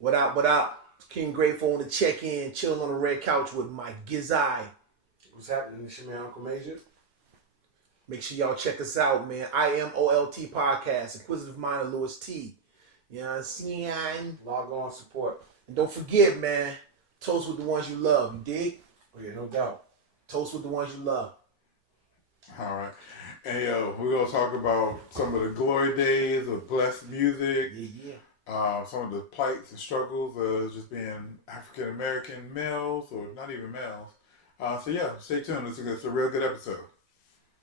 What up? King Grateful on the check-in, chilling on the red couch with my Gizai. What's happening? It's your man, Uncle Maja. Make sure y'all check us out, man. I am OLT Podcast, Inquisitive Mind of Louis T. You know what I'm saying? Log on, support. And don't forget, man, toast with the ones you love. You dig? Oh yeah, no doubt. Toast with the ones you love. All right. And we're going to talk about some of the glory days of blessed music. Yeah. Some of the plights and struggles of just being African American males, or not even males. So stay tuned. It's a real good episode.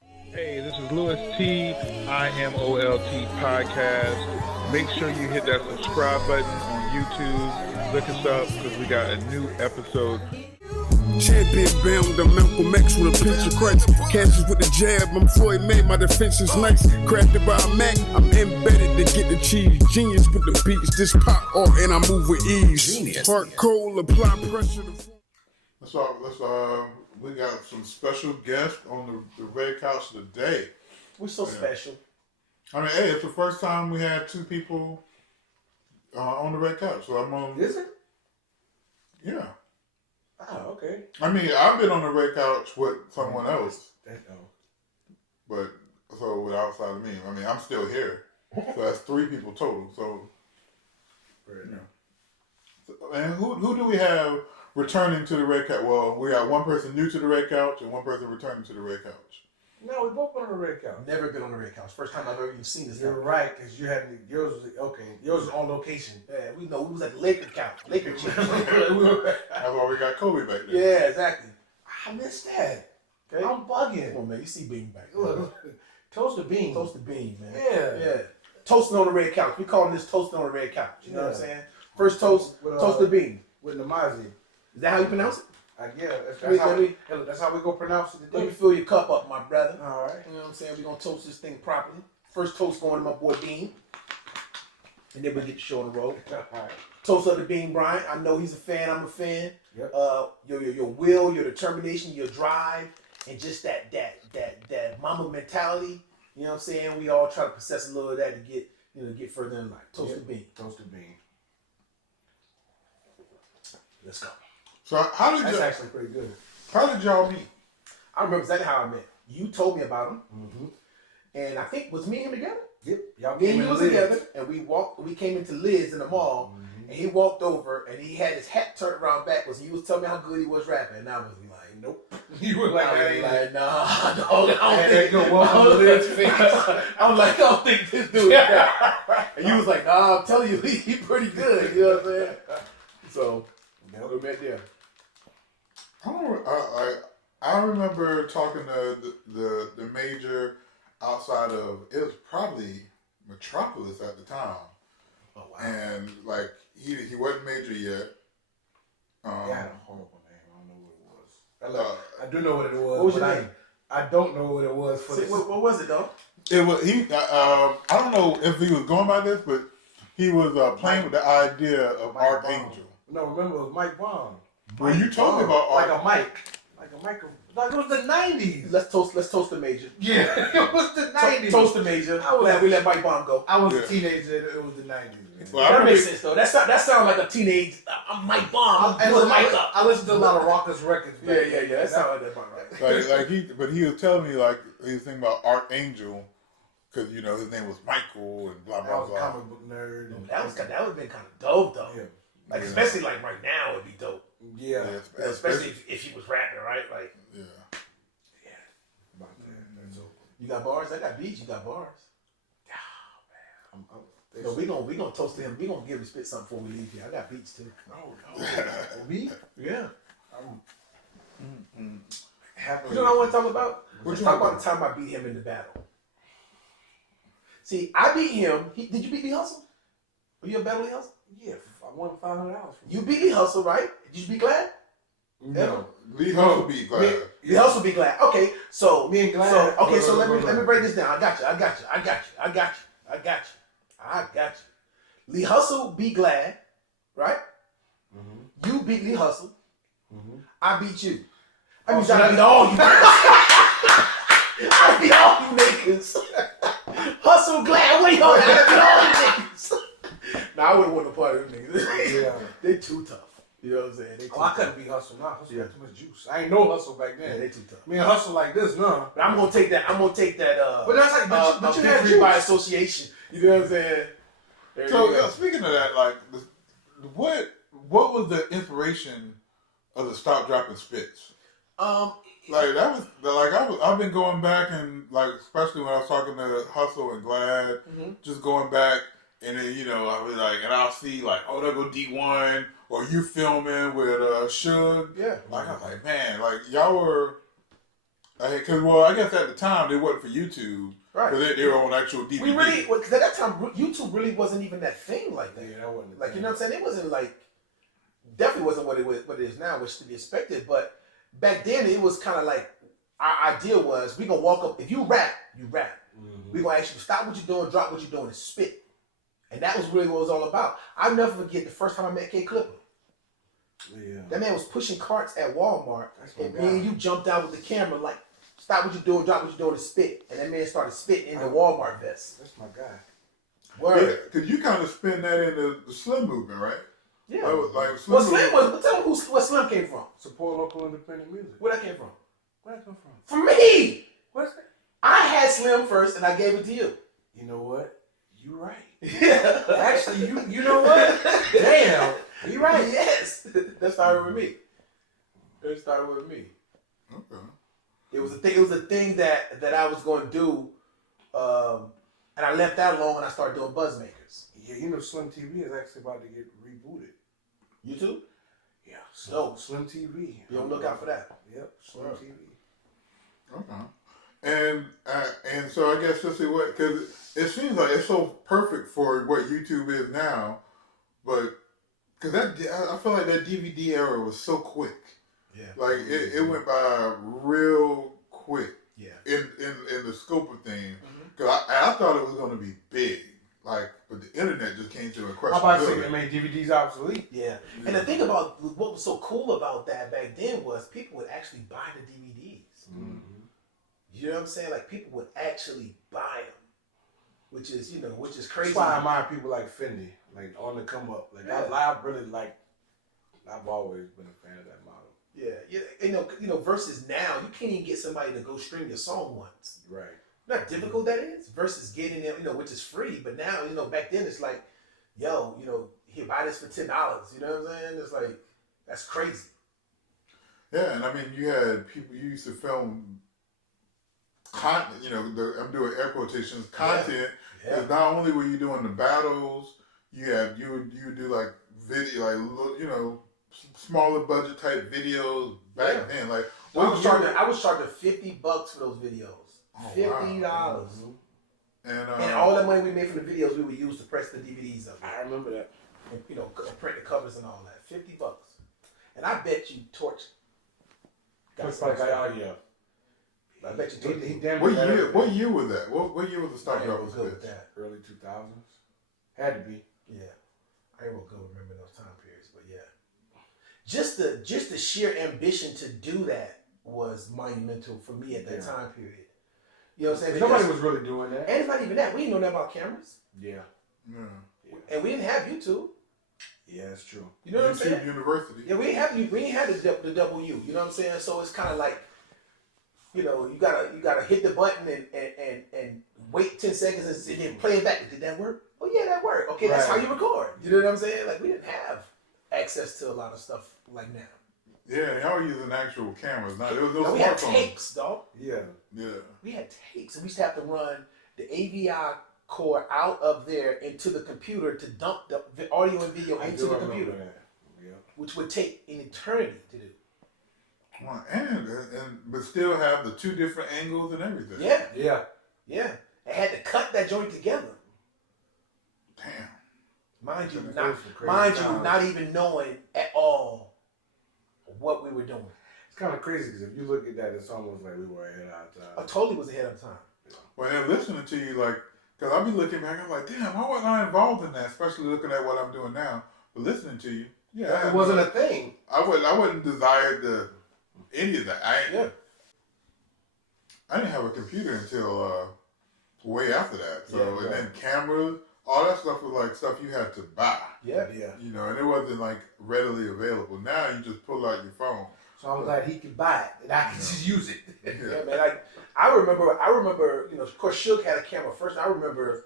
Hey, this is Louis T. I am OLT Podcast. Make sure you hit that subscribe button on YouTube. Look us up because we got a new episode. Champion bound to Malcolm X with a pinch of Christ. Catches with the jab, I'm Floyd May, my defense is nice. Crafted by a Mac, I'm embedded to get the cheese. Genius with the beats, this pop off and I move with ease. Heart cold, apply pressure. We got some special guests on the red couch today. We're so special. I mean, hey, it's the first time we had two people on the red couch. So I'm on. Is it? Yeah. Oh, okay. I mean, I've been on the red couch with someone else, but so outside of me, I mean, I'm still here. So that's three people total. So, and who do we have returning to the red couch? Well, we got one person new to the red couch and one person returning to the red couch. No, we both been on the red couch. Never been on the red couch. First time I've ever even seen this. You're right, because you had yours was okay. Yours was on location. Yeah, we know we was at the Laker couch, Laker chick. That's why we got Kobe back there. Yeah, exactly. I missed that. Okay. I'm bugging. Come on, man. You see Bean back there. Look, toast the bean. Toast the bean, man. Yeah. Toasting on the red couch. We calling this toasting on the red couch. You know what I'm saying? First toast, toast the bean. With the Maja. Is that how you pronounce it? That's how we go pronounce it today. Let me fill your cup up, my brother. All right. You know what I'm saying? We're going to toast this thing properly. First toast going to my boy Bean. And then we'll get the show on the road. All right. Toast of the Bean, Brian. I know he's a fan. I'm a fan. Yep. Your will, your determination, your drive, and just that mama mentality. You know what I'm saying? We all try to possess a little of that to get further in life. Toast the Bean. Toast the bean. Let's go. So That's actually pretty good. How did y'all meet? I remember exactly how I met. You told me about him. Mm-hmm. And I think, was me and him together? Yep. Y'all Me and came you in was Lids. together, and we came into Lids in the mall, and he walked over, and he had his hat turned around backwards, and he was telling me how good he was rapping, and I was like, nope. You were like, I was like, nah, dog, I don't There you go, welcome to Lids face. I was like, I don't think this dude is that. And you was like, nah, I'm telling you, he pretty good, you know what I'm saying? So, we met there. I remember talking to the major outside of, it was probably Metropolis at the time. Oh, wow. And like he wasn't major yet. Yeah, I had a horrible name. I don't know what it was. I do know what it was. What was your name? I don't know what it was. What was it, though? It was I don't know if he was going by this, but he was playing with the idea of Mike Archangel. No, remember it was Mike Bond. Well, you told me about like a mic. Like it was the 90s. Let's toast the major. Yeah, it was the 90s. Toast the major. We let Mike Bond go. I was a teenager. It was the 90s. Man. Well, That makes sense though. That sounds like a teenage. I'm Mike Bond. I'm pulling Mike up. I listened to a lot of Rockers records. Yeah. That sounds like that part, right? But he was telling me like he was thinking about Archangel because his name was Michael and blah I blah was a blah. comic book nerd. That would have been kind of dope though. Yeah. Like especially like right now it'd be dope. Yeah. Especially if he was rapping, right? Like yeah. About that. That's over. You got bars. I got beats. You got bars. So we gonna toast to him. We gonna give him spit something before we leave here. I got beats too. Me? Yeah. Happily. You know what I want to talk about? Let's you talk want about the time I beat him in the battle. See, I beat him. Did you beat Lee Hustle? Were you a battle Lee Hustle? Yeah, I won $500 from You beat Lee Hustle, right? Did you beat Glad? No. Lee Hustle beat Glad. Lee Hustle beat Glad. Okay, so Me and Glad. So let me break this down. I got you. Lee Hustle beat Glad, right? Mm-hmm. You beat Lee Hustle. Mm-hmm. I beat you. Oh, I beat all you. I beat all you niggas. Hustle Glad, wait on. I beat all you niggas. I wouldn't want to part of them niggas. Yeah. They too tough. You know what I'm saying? They too Oh, I tough. couldn't be Hustle now. Hustle Yeah. got too much juice. I ain't no Hustle back Yeah, then. they too tough. I mean, Hustle like this, no. But I'm gonna take that. But that's like, but you had victory juice. by association. You know what I'm saying? There So you go. speaking of that, like, what was the inspiration of the Stop Dropping Spits? Like that was like I've been going back and like especially when I was talking to Hustle and Glad, just going back and then I was like and I'll see like there go D1 or you filming with Suge. Yeah. Like I was like man, like y'all were because I guess at the time they wasn't for YouTube. Right. Because they were on actual DVD. We really, because at that time YouTube really wasn't even that thing like that. Yeah, that wasn't Like you know what I'm saying? It wasn't like definitely wasn't what it is now, which to be expected. But back then it was kind of like our idea was we gonna walk up. If you rap, you rap. We gonna ask you stop what you're doing, drop what you're doing, and spit. And that was really what it was all about. I'll never forget the first time I met K Clipper. Yeah. That man was pushing carts at Walmart, That's my and guy. me and you jumped out with the camera like, stop what you're doing, drop what you're doing, and spit. And that man started spitting in the Walmart vest. That's my guy. Word. Because you kind of spin that in the Slim movement, right? Yeah. Like Well, Slim was, but tell me where Slim came from. Support local independent music. Where that came from? Where'd that come from? From me. What's that? I had Slim first, and I gave it to you. You know what? You right. Yeah. Actually, you know what? Damn. You right. Yes. That started with me. It started with me. Okay. It was a thing. It was a thing that I was going to do, and I left that alone, and I started doing Buzzmakers. Yeah, Slim TV is actually about to get rebooted. YouTube. Yeah. Dope. Slim TV. Be on the lookout for that. Yep. Slim Wow. TV. Okay. And so I guess this is what because it seems like it's so perfect for what YouTube is now, but because I feel like that DVD era was so quick. Yeah. Like it went by real quick. Yeah. In the scope of things, because I thought it was going to be big, like, but the internet just came to a question. How about saying they made DVDs obsolete? Yeah. And the thing about what was so cool about that back then was people would actually buy the DVDs. You know what I'm saying? Like people would actually buy them, which is crazy. That's why I admire people like Fendi, like on the come up. Like I really like. I've always been a fan of that model. Yeah. Versus now, you can't even get somebody to go stream your song once. Right. You know how difficult that is versus getting them, which is free. But now, back then it's like, yo, here, buy this for $10. You know what I'm saying? It's like, that's crazy. Yeah, and I mean, you had people you used to film content. I'm doing air quotations. Content. Yeah. Because not only were you doing the battles, you would do like video, like smaller budget type videos back then. Like I was charging $50 for those videos. $50. Wow. And all that money we made from the videos we would use to press the DVDs up. I remember that. And, print the covers and all that. $50. And I bet you Torch got some Like, stuff. oh yeah. I bet you Torch. He damn What near got year? everything. What year was that? What year was the Stop I ain't Dropping real good with Spits? that. Early 2000s. Had to be. Yeah. I ain't real good remembering those time periods, but yeah. Just the sheer ambition to do that was monumental for me at that time period. You know what I'm saying? Nobody was really doing that. And it's not even that. We didn't know that about cameras. Yeah. Yeah. And we didn't have YouTube. Yeah, that's true. You know what I'm YouTube saying? University. Yeah, we didn't have the double U. You know what I'm saying? So it's kind of like, you gotta hit the button and wait 10 seconds and then play it back. Did that work? Oh yeah, that worked. Okay, that's how Right. you record. You know what I'm saying? Like we didn't have access to a lot of stuff like now. Yeah, y'all were using actual cameras. Now there was no Now, we had smartphones. tapes, dog. Yeah. Yeah. We had tapes, and we used to have to run the AVI cord out of there into the computer to dump the audio and video I into do the remember computer, that. Yeah. which would take an eternity to do. Well, but still have the two different angles and everything. Yeah, Yeah. yeah. I had to cut that joint together. Damn. Mind you, Those not were crazy times. not even knowing at all what we were doing. It's kind of crazy because if you look at that, it's almost like we were ahead of our I time. totally was ahead of time. Well, and listening to you, like, because I'll be looking back, I'm like, damn, why wasn't I involved in that? Especially looking at what I'm doing now. But listening to you, yeah, It wasn't a thing. I wouldn't desire any of that. I didn't have a computer until way after that. So Yeah, and then cameras. all that stuff was like stuff you had to buy. Yeah. You know, and it wasn't like readily available. Now you just pull out your phone. So I'm glad he could buy it and I can just use it. Yeah, man. Like I remember, you know, of course Suge had a camera first. And I remember,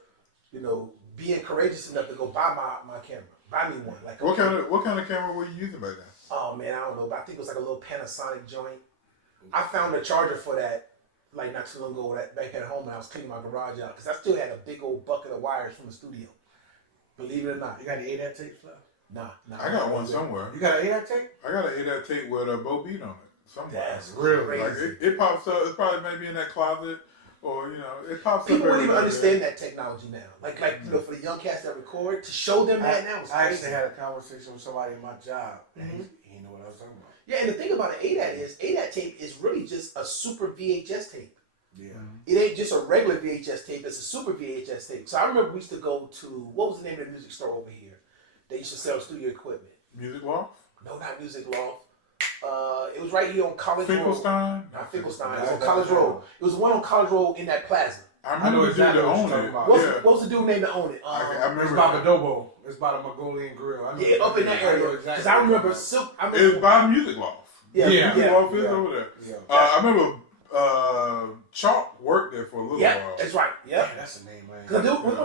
you know, being courageous enough to go buy my camera. Buy me one. Like What kind of camera were you using back then? Oh man, I don't know, but I think it was like a little Panasonic joint. I found a charger for that like not too long ago back at home when I was cleaning my garage out because I still had a big old bucket of wires from the studio. Believe it or not. You got any ADAT tapes left? Nah. I got one somewhere. You got an ADAT tape? I got an 8 tape with a Bo Beat on it somewhere. That's Really? crazy. Like it pops up. It's probably maybe in that closet, or you know, it pops People up. wouldn't even every now and understand that technology now. Like you know, for the young cats that record, to show them that now is I crazy. actually had a conversation with somebody in my job, and he knew what I was talking about. Yeah, and the thing about an ADAT is ADAT tape is really just a super VHS tape. Yeah. It ain't just a regular VHS tape, it's a super VHS tape. So I remember we used to go to, what was the name of the music store over here? They used to sell studio equipment. Music Loft? No, not Music Loft. It was right here on College Road. Finkelstein? Not Finkelstein, it was on College Road. It was the one on College Road in that plaza. I remember the dude that owned it. What was the dude named that owned it? I It's remember by Badobo. It's by the Mongolian Grill. I know Yeah, up in that area. Because I remember Silk. It's by Music Loft. Yeah. Music Loft is over there. Yeah. I remember Chalk worked there for a little Yeah, while. that's right. Yeah, Yeah. that's the name, man.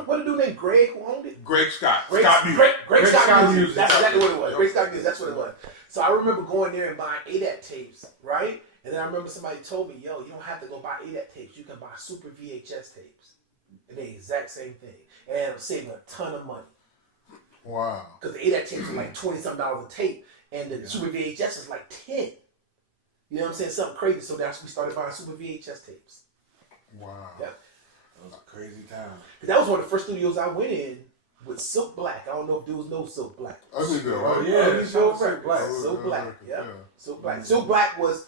What the dude named Greg who owned it? Greg Scott. Greg Scott Music. Greg Scott Music. Music. That's exactly what it was. Yep. Greg Scott Music. That's what it was. So I remember going there and buying ADAT tapes, right? And then I remember somebody told me, "Yo, you don't have to go buy ADAT tapes. You can buy super VHS tapes." And the exact same thing, and I'm saving a ton of money Wow. because the ADAT tapes are like $20-something a tape, and the super VHS is like 10. You know what I'm saying? Something crazy. So that's we started buying super VHS tapes. Wow. Yeah. That was a crazy time. That was one of the first studios I went in with Silk Black. I don't know if dudes know Silk Black. I think that Oh, right. yeah. Silk Silk Black. Black. Silk Black. Yeah. Yeah. Silk Black. Silk Black was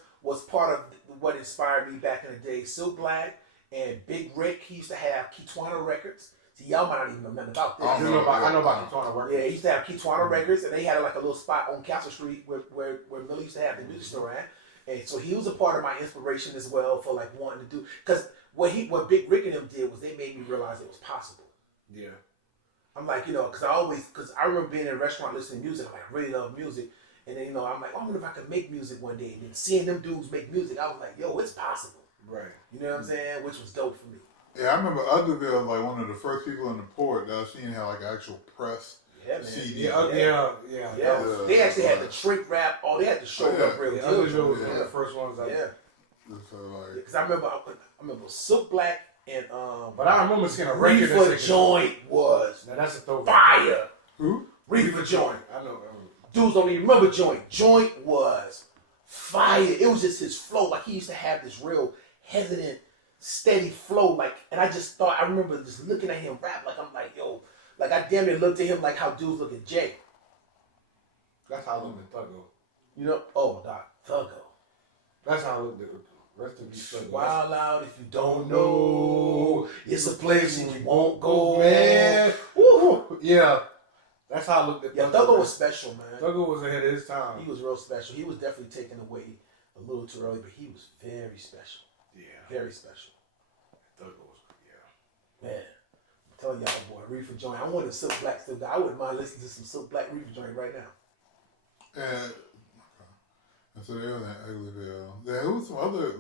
part of what inspired me back in the day. Silk Black and Big Rick. He used to have Kitwana Records. See, y'all might not even know nothing about this. I know about the Twana work. Yeah, he used to have Kitwana Records, and they had like a little spot on Castle Street where Millie used to have the music store at. And so he was a part of my inspiration as well for like wanting to do, because what Big Rick and them did was they made me realize it was possible. Yeah. I'm like, you know, because I remember being in a restaurant listening to music. I'm like, I really love music. And then, you know, I'm like, I wonder if I could make music one day. And then seeing them dudes make music, I was like, yo, it's possible. Right. You know what I'm saying? Which was dope for me. Yeah, I remember Uglyville, like one of the first people in the port that I seen had like actual press Yeah, man. CD. Yeah. They actually had the shrink wrap. They had to show up real Yeah, good. Uglyville was one of the first ones. Yeah. So like, Because I remember Silk Black and But I remember seeing a record. Reefer Joint was Now that's a throwback. fire. who? Reefer Joint. I know. Dudes don't even remember Joint. Joint was fire. It was just his flow. Like he used to have this real hesitant, steady flow. Like, and I just thought, I remember just looking at him rap. Like I'm like, yo, like I damn near looked at him like how dudes look at Jay. That's how I looked at Thuggo. You know? Oh, Doc, Thuggo. That's how I looked at rest of peace Thuggo. Wild out if you don't know. It's a place you won't go, man. Woo. Yeah. That's how I looked at Yeah, Thuggo was special, man. Thuggo was ahead of his time. He was real special. He was definitely taken away a little too early, but he was very special. Yeah. Very special. Thuggo was, yeah. Man, I'm telling y'all, boy, Reefer Joint. I want a Silk Black still. I wouldn't mind listening to some Silk Black Reefer Joint right now. And so there was that Uglyville. There was some other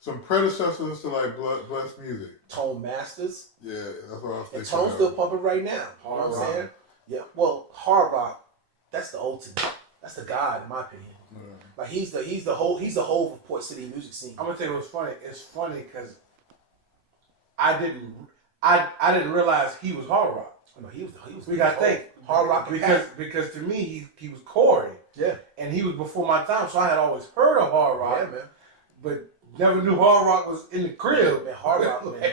some predecessors to like Blessed Music. Tone Masters. Yeah, that's what I was thinking. And Tone's still pumping right now. You know what I'm saying? Yeah. Well, hard rock, that's the ultimate. That's the god, in my opinion. Yeah. Like he's the whole of Port City music scene. I'm gonna tell you what's funny. It's funny because I didn't realize he was hard rock. No, he was. We gotta think hard rock because to me he was Corey. Yeah. And he was before my time, so I had always heard of hard rock. Yeah, man. But never knew hard rock was in the crib. Man, hard rock, man.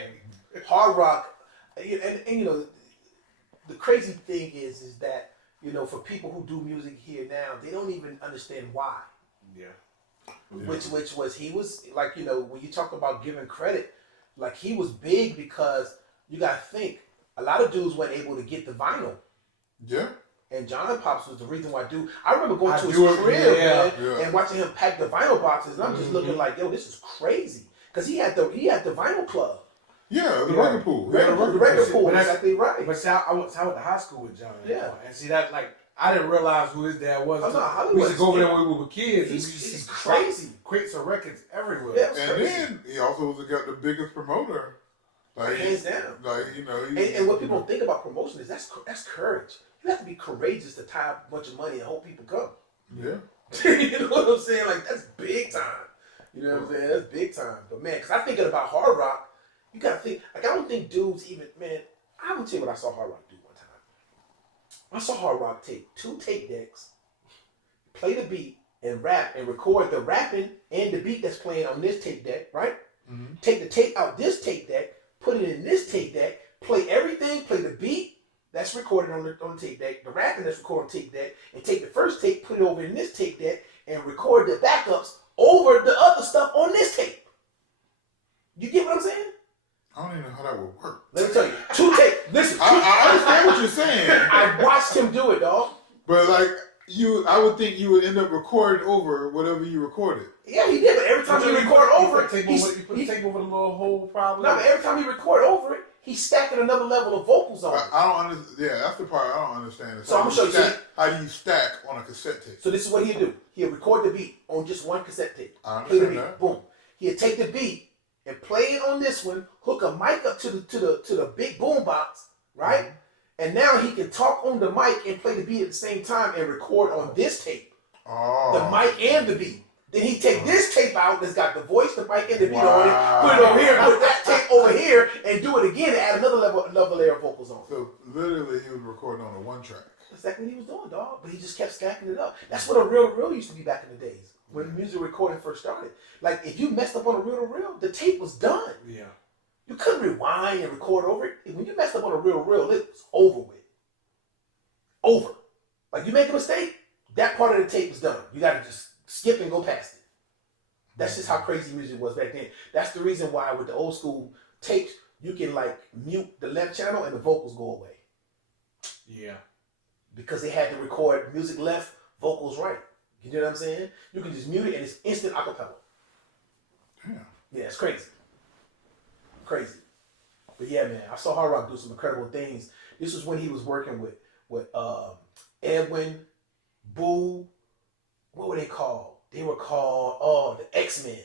Hard rock, and you know, the crazy thing is that, you know, for people who do music here now, they don't even understand why. Yeah. Which was, he was like, you know, when you talk about giving credit, like he was big because you got to think a lot of dudes weren't able to get the vinyl. Yeah. And John Pops was the reason why I remember going to his crib, man, and watching him pack the vinyl boxes, and I'm just looking like, yo, this is crazy. Because he had the vinyl club. Yeah, the record pool. The record pool. But that's Exactly right. But see, I went to high school with John. Yeah. And see that I didn't realize who his dad was. Oh, no, Hollywood. We used to go over there when we were kids. He's crazy. Crates of records everywhere. Yeah, And crazy. then he also was the biggest promoter. Like, Hands down. Like, you know. And what people don't think about promotion is that's courage. You have to be courageous to tie a bunch of money and hope people come. Yeah. You know what I'm saying? Like, that's big time. You know what I'm saying? That's big time. But man, because I'm thinking about Hard Rock, you gotta think. Like, I don't think dudes even, man. I'm gonna tell you what I saw Hard Rock do one time. I saw Hard Rock take 2 tape decks, play the beat, and rap and record the rapping and the beat that's playing on this tape deck, right? Mm-hmm. Take the tape out this tape deck, put it in this tape deck, play everything, play the beat that's recorded on the tape deck, the rapping that's recorded on the tape deck, and take the first tape, put it over in this tape deck, and record the backups over the other stuff on this tape. You get what I'm saying? I don't even know how that would work. Let me tell you, 2 tape. Listen, I understand what you're saying. I watched him do it, dog. But like I would think you would end up recording over whatever you recorded. Yeah, he did, but every time he record over it, You put tape over the little hole probably. no, but every time he record over it, he's stacking another level of vocals on it. I don't understand. Yeah, that's the part I don't understand. So I'm gonna show you. How do you stack on a cassette tape? So this is what he'll do. He'll record the beat on just one cassette tape. I Play the understand beat. that. Boom. He'll take the beat and play it on this one, hook a mic up to the big boom box, right? Mm-hmm. And now he can talk on the mic and play the beat at the same time and record on this tape. Oh. The mic and the beat. Then he take this tape out that's got the voice, the mic, and the beat Wow. on it, put it over here, put that tape over here, and do it again and add another layer of vocals on it. So literally, he was recording on a 1 track. That's exactly what he was doing, dog. But he just kept stacking it up. That's what a reel used to be back in the days when music recording first started. Like, if you messed up on a reel, the tape was done. Yeah. You couldn't rewind and record over it. When you messed up on a reel, it was over with. Over. Like, you make a mistake, that part of the tape is done. You got to just skip and go past it. That's just how crazy music was back then. That's the reason why with the old school tapes, you can like mute the left channel and the vocals go away. Yeah. Because they had to record music left, vocals right. You know what I'm saying? You can just mute it and it's instant acapella. Yeah. Yeah, it's crazy. Crazy. But yeah, man, I saw Hard Rock do some incredible things. This was when he was working with Edwin, Boo. What were they called? They were called the X-Men.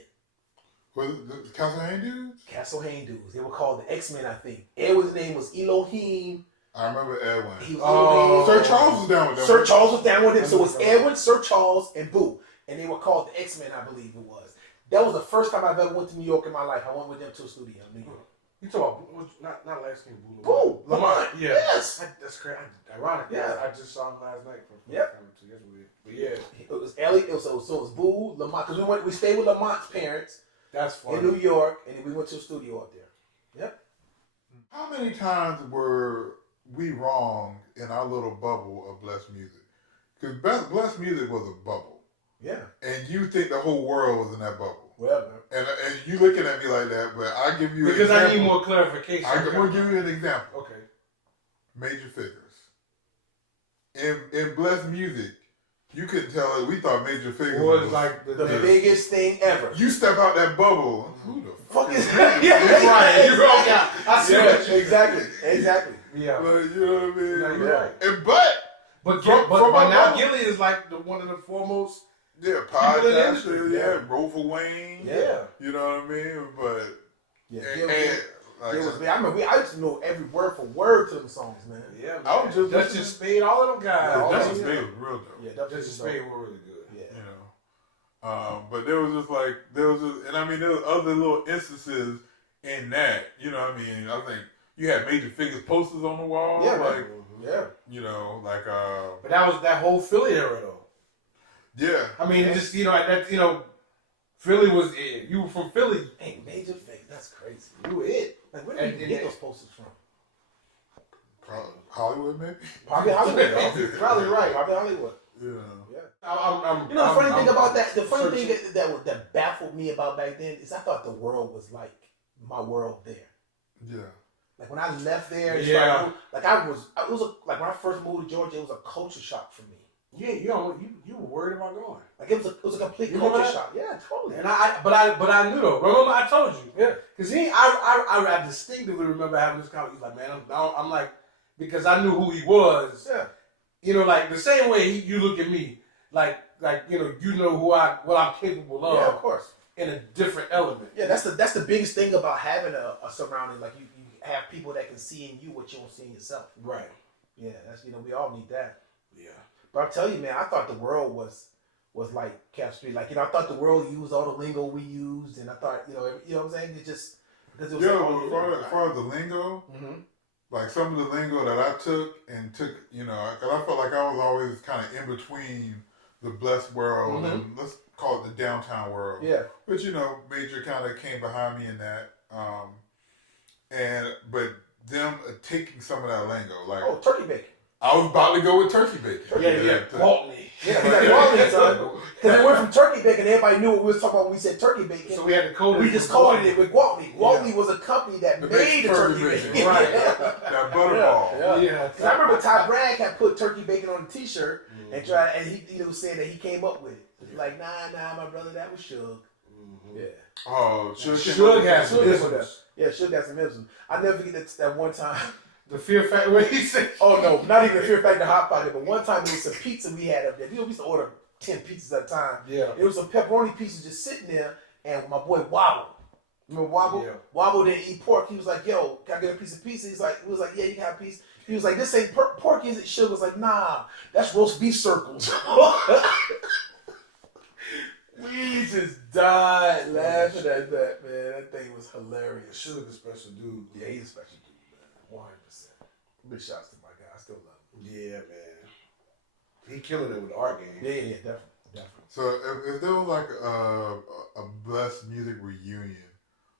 Was it the Castle Hayne dudes? Castle Hayne dudes. They were called the X-Men, I think. Edwin's name was Elohim. I remember Edwin. He was Elohim. Sir Charles was down with them. Sir Charles was down with him. So it was Edwin, Sir Charles, and Boo. And they were called the X-Men, I believe it was. That was the first time I've ever went to New York in my life. I went with them to a studio in New York. You talk about not last name, Boo. Boo! Lamont. Yeah. Yes! That's crazy. Ironic. Yeah. I just saw him last night. Yep. That's weird. But yeah. It was Ellie. So it was Boo, Lamont. Because we stayed with Lamont's parents That's funny. in New York, and then we went to a studio out there. Yep. How many times were we wrong in our little bubble of Blessed Music? Because Blessed Music was a bubble. Yeah. And you think the whole world was in that bubble. Well, And you looking at me like that, but I give you Because an example. I need more clarification. I'm going to give you an example. Okay. Major Figures. In Blessed Music, you couldn't tell it. We thought Major Figures Was like the biggest thing ever. You step out that bubble. Who the Fuck is that? yeah, You're right. You're right. Yeah. I see what you exactly. Exactly. Yeah. Like, you know what I mean? No, you're right. And but But From now my Gilly is like one of the foremost. yeah, People in the podcaster, industry, yeah, Roll for Wayne. Yeah. You know what I mean? But Yeah. like, It was, I used to know every word for word to them songs, man. Yeah, man. I was just Justin Spade, all of them guys. Yeah, all that's of just them. made real dope. Yeah, that Justin Spade were really good. Yeah. You know. But there was just, and I mean, there was other little instances in that, you know what I mean? I think you had Major Figures posters on the wall. Yeah, like, man. Yeah. you know, like, But that was that whole Philly era, though. yeah. I mean, it just Philly was it. You were from Philly. Hey, Major Fake, that's crazy. You were it. Like, where did you And- get and- those posters from? Probably Hollywood, maybe? Probably Hollywood. Dog. Probably right. Probably Hollywood. Yeah. Yeah. I'm, You know, the funny thing about that, the funny searching. thing that baffled me about back then is I thought the world was like my world there. Yeah. Like when I left there, Yeah. like when I first moved to Georgia, it was a culture shock for me. Yeah, you were worried about going. Like it was a complete culture shock. Yeah, totally. And but I knew though. Remember I told you. Yeah. Because I distinctively remember having this conversation. He's like, man, I'm like, because I knew who he was. Yeah. You know, like the same way you look at me, like you know what I'm capable of. Yeah, of course. In a different element. Yeah, that's the biggest thing about having a surrounding. Like you have people that can see in you what you don't see in yourself. Right. Yeah, that's we all need that. Yeah. But I'll tell you, man, I thought the world was like Cap Street. Like I thought the world used all the lingo we used, and I thought you know what I'm saying. It just because it was as far as the lingo, like some of the lingo that I took, you know, because I felt like I was always kind of in between the blessed world and let's call it the downtown world. Yeah. Which, you know, Major kind of came behind me in that. But them taking some of that lingo, like turkey bacon. I was about to go with turkey bacon. Yeah. Gwaltney. Yeah, we got Gwaltney, son. Because it went from turkey bacon, everybody knew what we was talking about when we said turkey bacon. So we had to code it. We just coded it with Gwaltney. Gwaltney was a company that made the turkey bacon. Right. That butterball. Yeah. Because I remember Ty Bragg had put turkey bacon on a t-shirt and he was saying that he came up with it. Like, nah, my brother, that was Suge. Yeah. Oh, Suge has some isms. Yeah, Suge got some isms. I never forget that one time. The Fear Factor, what he said. Oh no, not even the Fear Factor Hot Pocket, but one time there was some pizza we had up there. We used to order 10 pizzas at a time. Yeah. It was some pepperoni pieces just sitting there, and my boy Wobble. Remember Wobble? Yeah. Wobble didn't eat pork. He was like, "Yo, can I get a piece of pizza?" He was like, "Yeah, you can have a piece." He was like, "This ain't pork, is it?" Suge was like, "Nah, that's roast beef circles." We just died laughing at that, man. That thing was hilarious. Suge a special dude. Yeah, he's a special dude, man. 100%. Big shouts to my guy. I still love him. Yeah, man. He killing it with the art game. Yeah, definitely. So if there was like a blessed music reunion,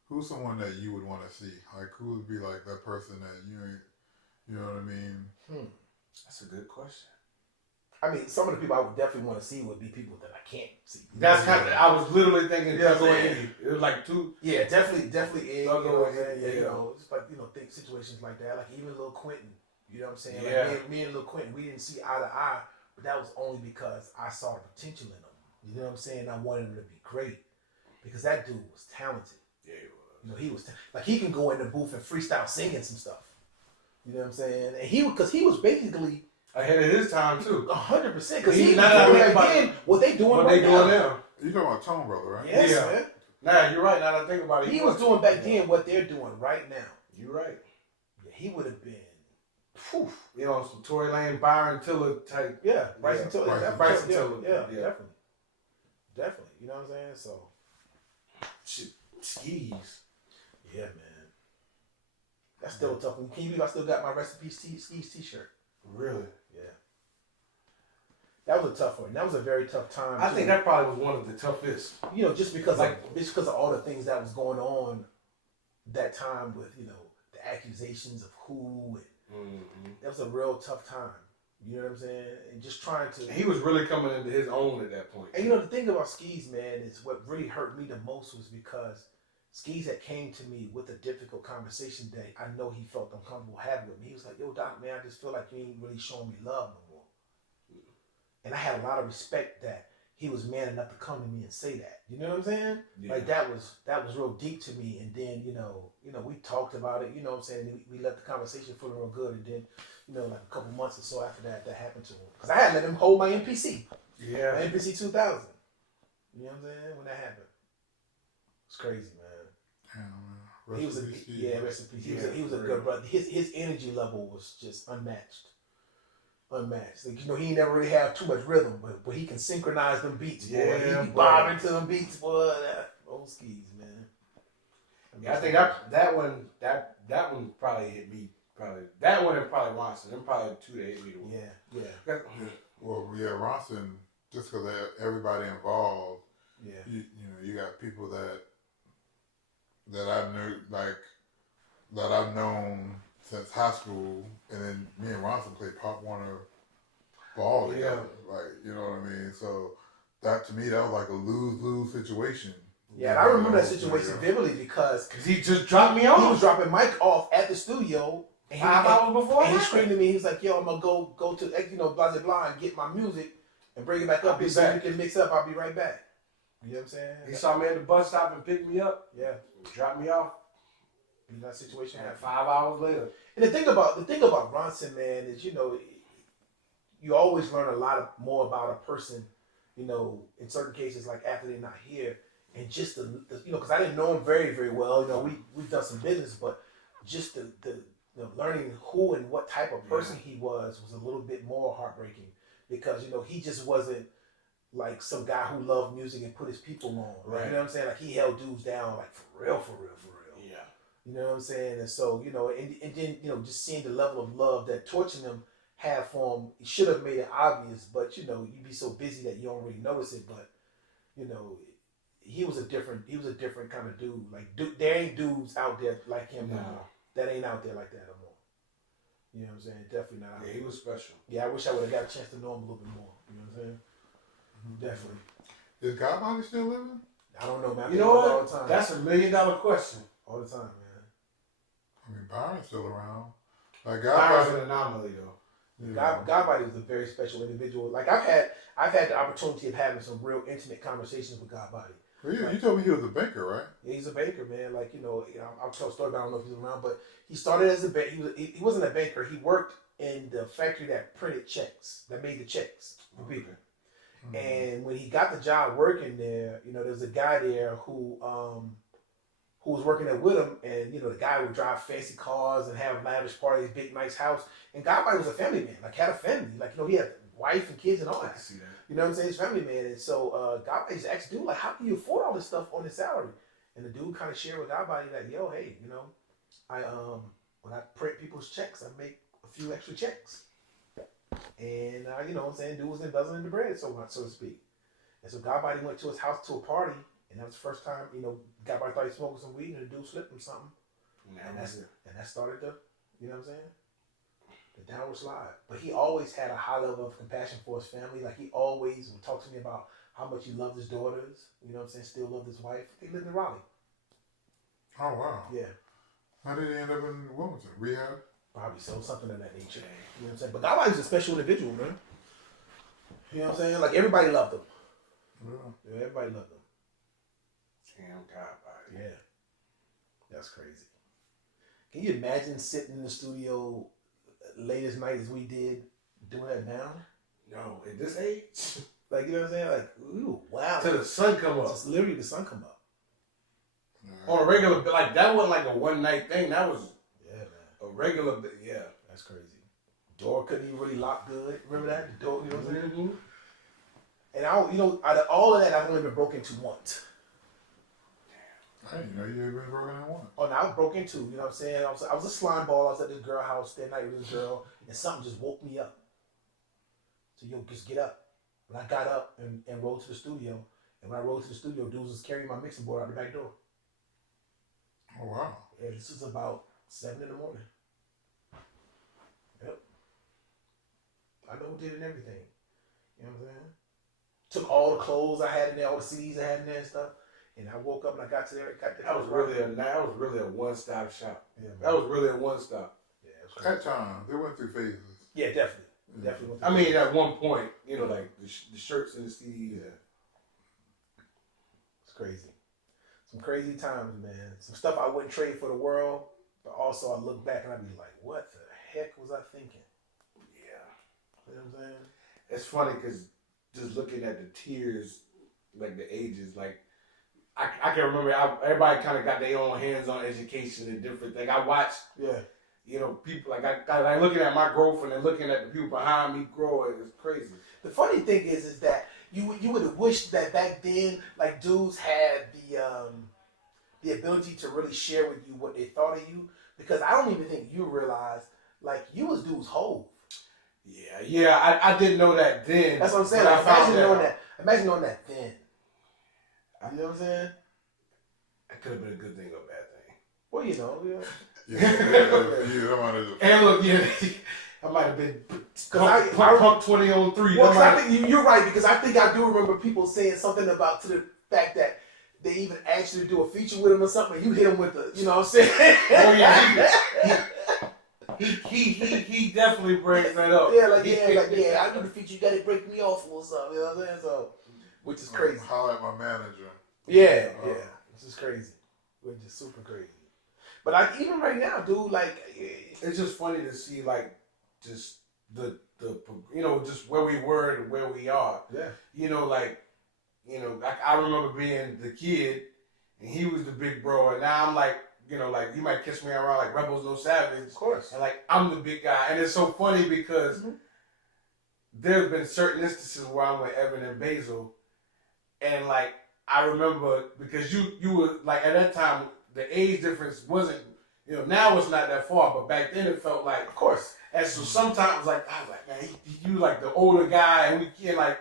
who's someone that you would want to see? Like who would be like that person that you know what I mean? That's a good question. I mean, some of the people I would definitely want to see would be people that I can't see. That's kind of. I was literally thinking. Yeah, It was like two. Yeah, definitely. You know what I'm saying? Yeah, yeah. you know, just like think situations like that. Like even Lil Quentin. You know what I'm saying? Yeah. Like me and Lil Quentin, we didn't see eye to eye, but that was only because I saw the potential in him. You know what I'm saying? I wanted him to be great because that dude was talented. Yeah, he was. You know, he was like he can go in the booth and freestyle singing some stuff. You know what I'm saying? And he was basically ahead of his time too. 100%. Because he not was doing again what they doing right now. You talking about Tone Brother, right? Yes, Yeah. man. Nah, you're right. Now that I think about it, He was doing back then what they're doing right now. You're right. Yeah, he would have been. You know, some Tory Lane, Byron Tiller type. Yeah, Bryson Tiller. Bryson Tiller. Yeah, definitely. You know what I'm saying? So, shit, skis. yeah, man. That's still a tough one. Can you believe I still got my Recipe Skis t-shirt? Really? Yeah. That was a tough one. That was a very tough time. I think that probably was one of the toughest. You know, just because of all the things that was going on that time with, you know, the accusations of who and that was a real tough time. You know what I'm saying? And just trying to. He was really coming into his own at that point. And you know, the thing about Skis, man, is what really hurt me the most was because Skis had came to me with a difficult conversation that I know he felt uncomfortable having with me. He was like, "Yo, Doc, man, I just feel like you ain't really showing me love no more." And I had a lot of respect that he was man enough to come to me and say that. You know what I'm saying? Yeah. Like that was real deep to me. And then, you know, we talked about it, you know what I'm saying? We let the conversation feel real good. And then, you know, like a couple months or so after that happened to him. Because I had let him hold my MPC. Yeah. My MPC 2000. You know what I'm saying? When that happened. It's crazy, man. Damn, He was rest in peace. He was a good brother. His energy level was just unmatched. Like, you know, he never really had too much rhythm, but he can synchronize them beats, boy. Yeah, he be bobbing to them beats, boy. Old Skis, man. Yeah, I think that one probably hit me. That one and probably Watson. Them probably two that hit me. Yeah. Well, yeah, Ronson, just because everybody involved, Yeah. you know, you got people that I knew, like, that I've known since high school, and then me and Ronson played Pop Warner ball together. Like, you know what I mean? So that, to me, that was like a lose-lose situation. Yeah, and I remember that situation vividly because he just dropped me off. He was dropping Mike off at the studio. And 5 hours before. And he screamed to me. He was like, "Yo, I'm gonna go to blah blah blah and get my music and bring it back up. So you can mix up. I'll be right back. You know what I'm saying? He saw me at the bus stop and picked me up. Yeah. Dropped me off. In that situation. And 5 hours later. And the thing about Ronson, man, is you always learn a lot more about a person. In certain cases, like after they're not here, and just the because I didn't know him very, very well. We've done some business, but just the learning who and what type of person he was a little bit more heartbreaking because he just wasn't like some guy who loved music and put his people on. Right. You know what I'm saying? Like he held dudes down like for real. Yeah. You know what I'm saying? And so and then just seeing the level of love that Torch and them have for him, it should have made it obvious, but you'd be so busy that you don't really notice it. But he was a different kind of dude. Like there ain't dudes out there like him now. That ain't out there like that no more. You know what I'm saying? Definitely not out there. He was special. Yeah, I wish I would have got a chance to know him a little bit more. You know what I'm saying? Mm-hmm. Definitely. Is Godbody still living? I don't know, man. You know what? All the time. That's $1 million question. All the time, man. I mean, Byron's still around. Like Byron's an anomaly, though. Yeah. Godbody was a very special individual. Like I've had the opportunity of having some real intimate conversations with Godbody. Well, yeah, you told me he was a banker, right? Yeah, he's a banker, man. Like I'll tell a story, but I don't know if he's around. But he started as a banker. He wasn't a banker. He worked in the factory that printed checks, that made the checks for people. Mm-hmm. And when he got the job working there, there was a guy there who was working there with him, and the guy would drive fancy cars and have lavish parties, big nice house. And Godbody was a family man, like had a family, like he had a wife and kids and all that. I can see that. You know what I'm saying? He's a family man, and so Godbody's asked dude like, how can you afford all this stuff on his salary? And the dude kind of shared with Godbody that, yo, hey, I when I print people's checks, I make a few extra checks, and you know what I'm saying, dude was embezzling the bread, so to speak. And so Godbody went to his house to a party. And that was the first time, Godbody thought he was smoking some weed and the dude slipped him something. And that started the, you know what I'm saying? The downward slide. But he always had a high level of compassion for his family. Like he always would talk to me about how much he loved his daughters. You know what I'm saying? Still loved his wife. They lived in Raleigh. Oh, wow. Yeah. How did he end up in Wilmington? Rehab? Probably so, something of that nature. You know what I'm saying? But Godbody was a special individual, man. You know what I'm saying? Like everybody loved him. Yeah, everybody loved him. Damn Godbody. Yeah. That's crazy. Can you imagine sitting in the studio late as night as we did doing that now? No, at this age? Like, you know what I'm saying? Like, ooh, wow. Till the sun come up. Just literally the sun come up. On a regular, like that wasn't like a one night thing. That was a regular, yeah. That's crazy. Door couldn't even really lock good. Remember that? The door, you know what I'm saying? Mm-hmm. And out of all of that, I've only been broke into once. I didn't know you had been broken in once. Oh, no, I was broke into, you know what I'm saying? I was a slime ball. I was at this girl house that night with this girl, and something just woke me up. So, just get up. When I got up and rode to the studio, and when I rode to the studio, dudes was carrying my mixing board out the back door. Oh, wow. Yeah, this was about 7 in the morning. Yep. I know who did it and everything. You know what I'm saying? Took all the clothes I had in there, all the CDs I had in there and stuff. And I woke up and I got to there. That was really a one-stop shop. Yeah, that was really a one-stop. Yeah, at times, they went through phases. Yeah, definitely. Definitely. I mean, at one point, like the shirts and the CDs. Yeah. It's crazy. Some crazy times, man. Some stuff I wouldn't trade for the world, but also I look back and I'd be like, what the heck was I thinking? Yeah. You know what I'm saying? It's funny because just looking at the tiers, like the ages, like, I can remember everybody kind of got their own hands-on education and different things. I watched, people like I looking at my growth and then looking at the people behind me grow. It's crazy. The funny thing is that you would have wished that back then, like dudes had the ability to really share with you what they thought of you, because I don't even think you realized like you was dude's Hove. Yeah. I didn't know that then. That's what I'm saying. Like, imagine knowing that then. You know what I'm saying? That could have been a good thing or a bad thing. Well, yeah. And look, I might have been punk 20 on 3. Well, I think you're right, because I think I do remember people saying something about to the fact that they even asked you to do a feature with him or something. And you hit him with the, you know what I'm saying? Oh yeah. he definitely brings that up. Yeah, I do the feature. You got to break me off or something. You know what I'm saying? So, which is crazy. Holler at my manager. Yeah, which is crazy. Which is super crazy. But like even right now, dude, like it's just funny to see like just the just where we were and where we are. Yeah. I remember being the kid and he was the big bro, and now I'm like, like you might catch me around like Rebels No Savage. Of course. And like I'm the big guy. And it's so funny because there's been certain instances where I'm with Evan and Basil, and like I remember because you were like at that time the age difference wasn't, now it's not that far, but back then it felt like, of course. And so sometimes like I was like, man, you like the older guy, and we can't like.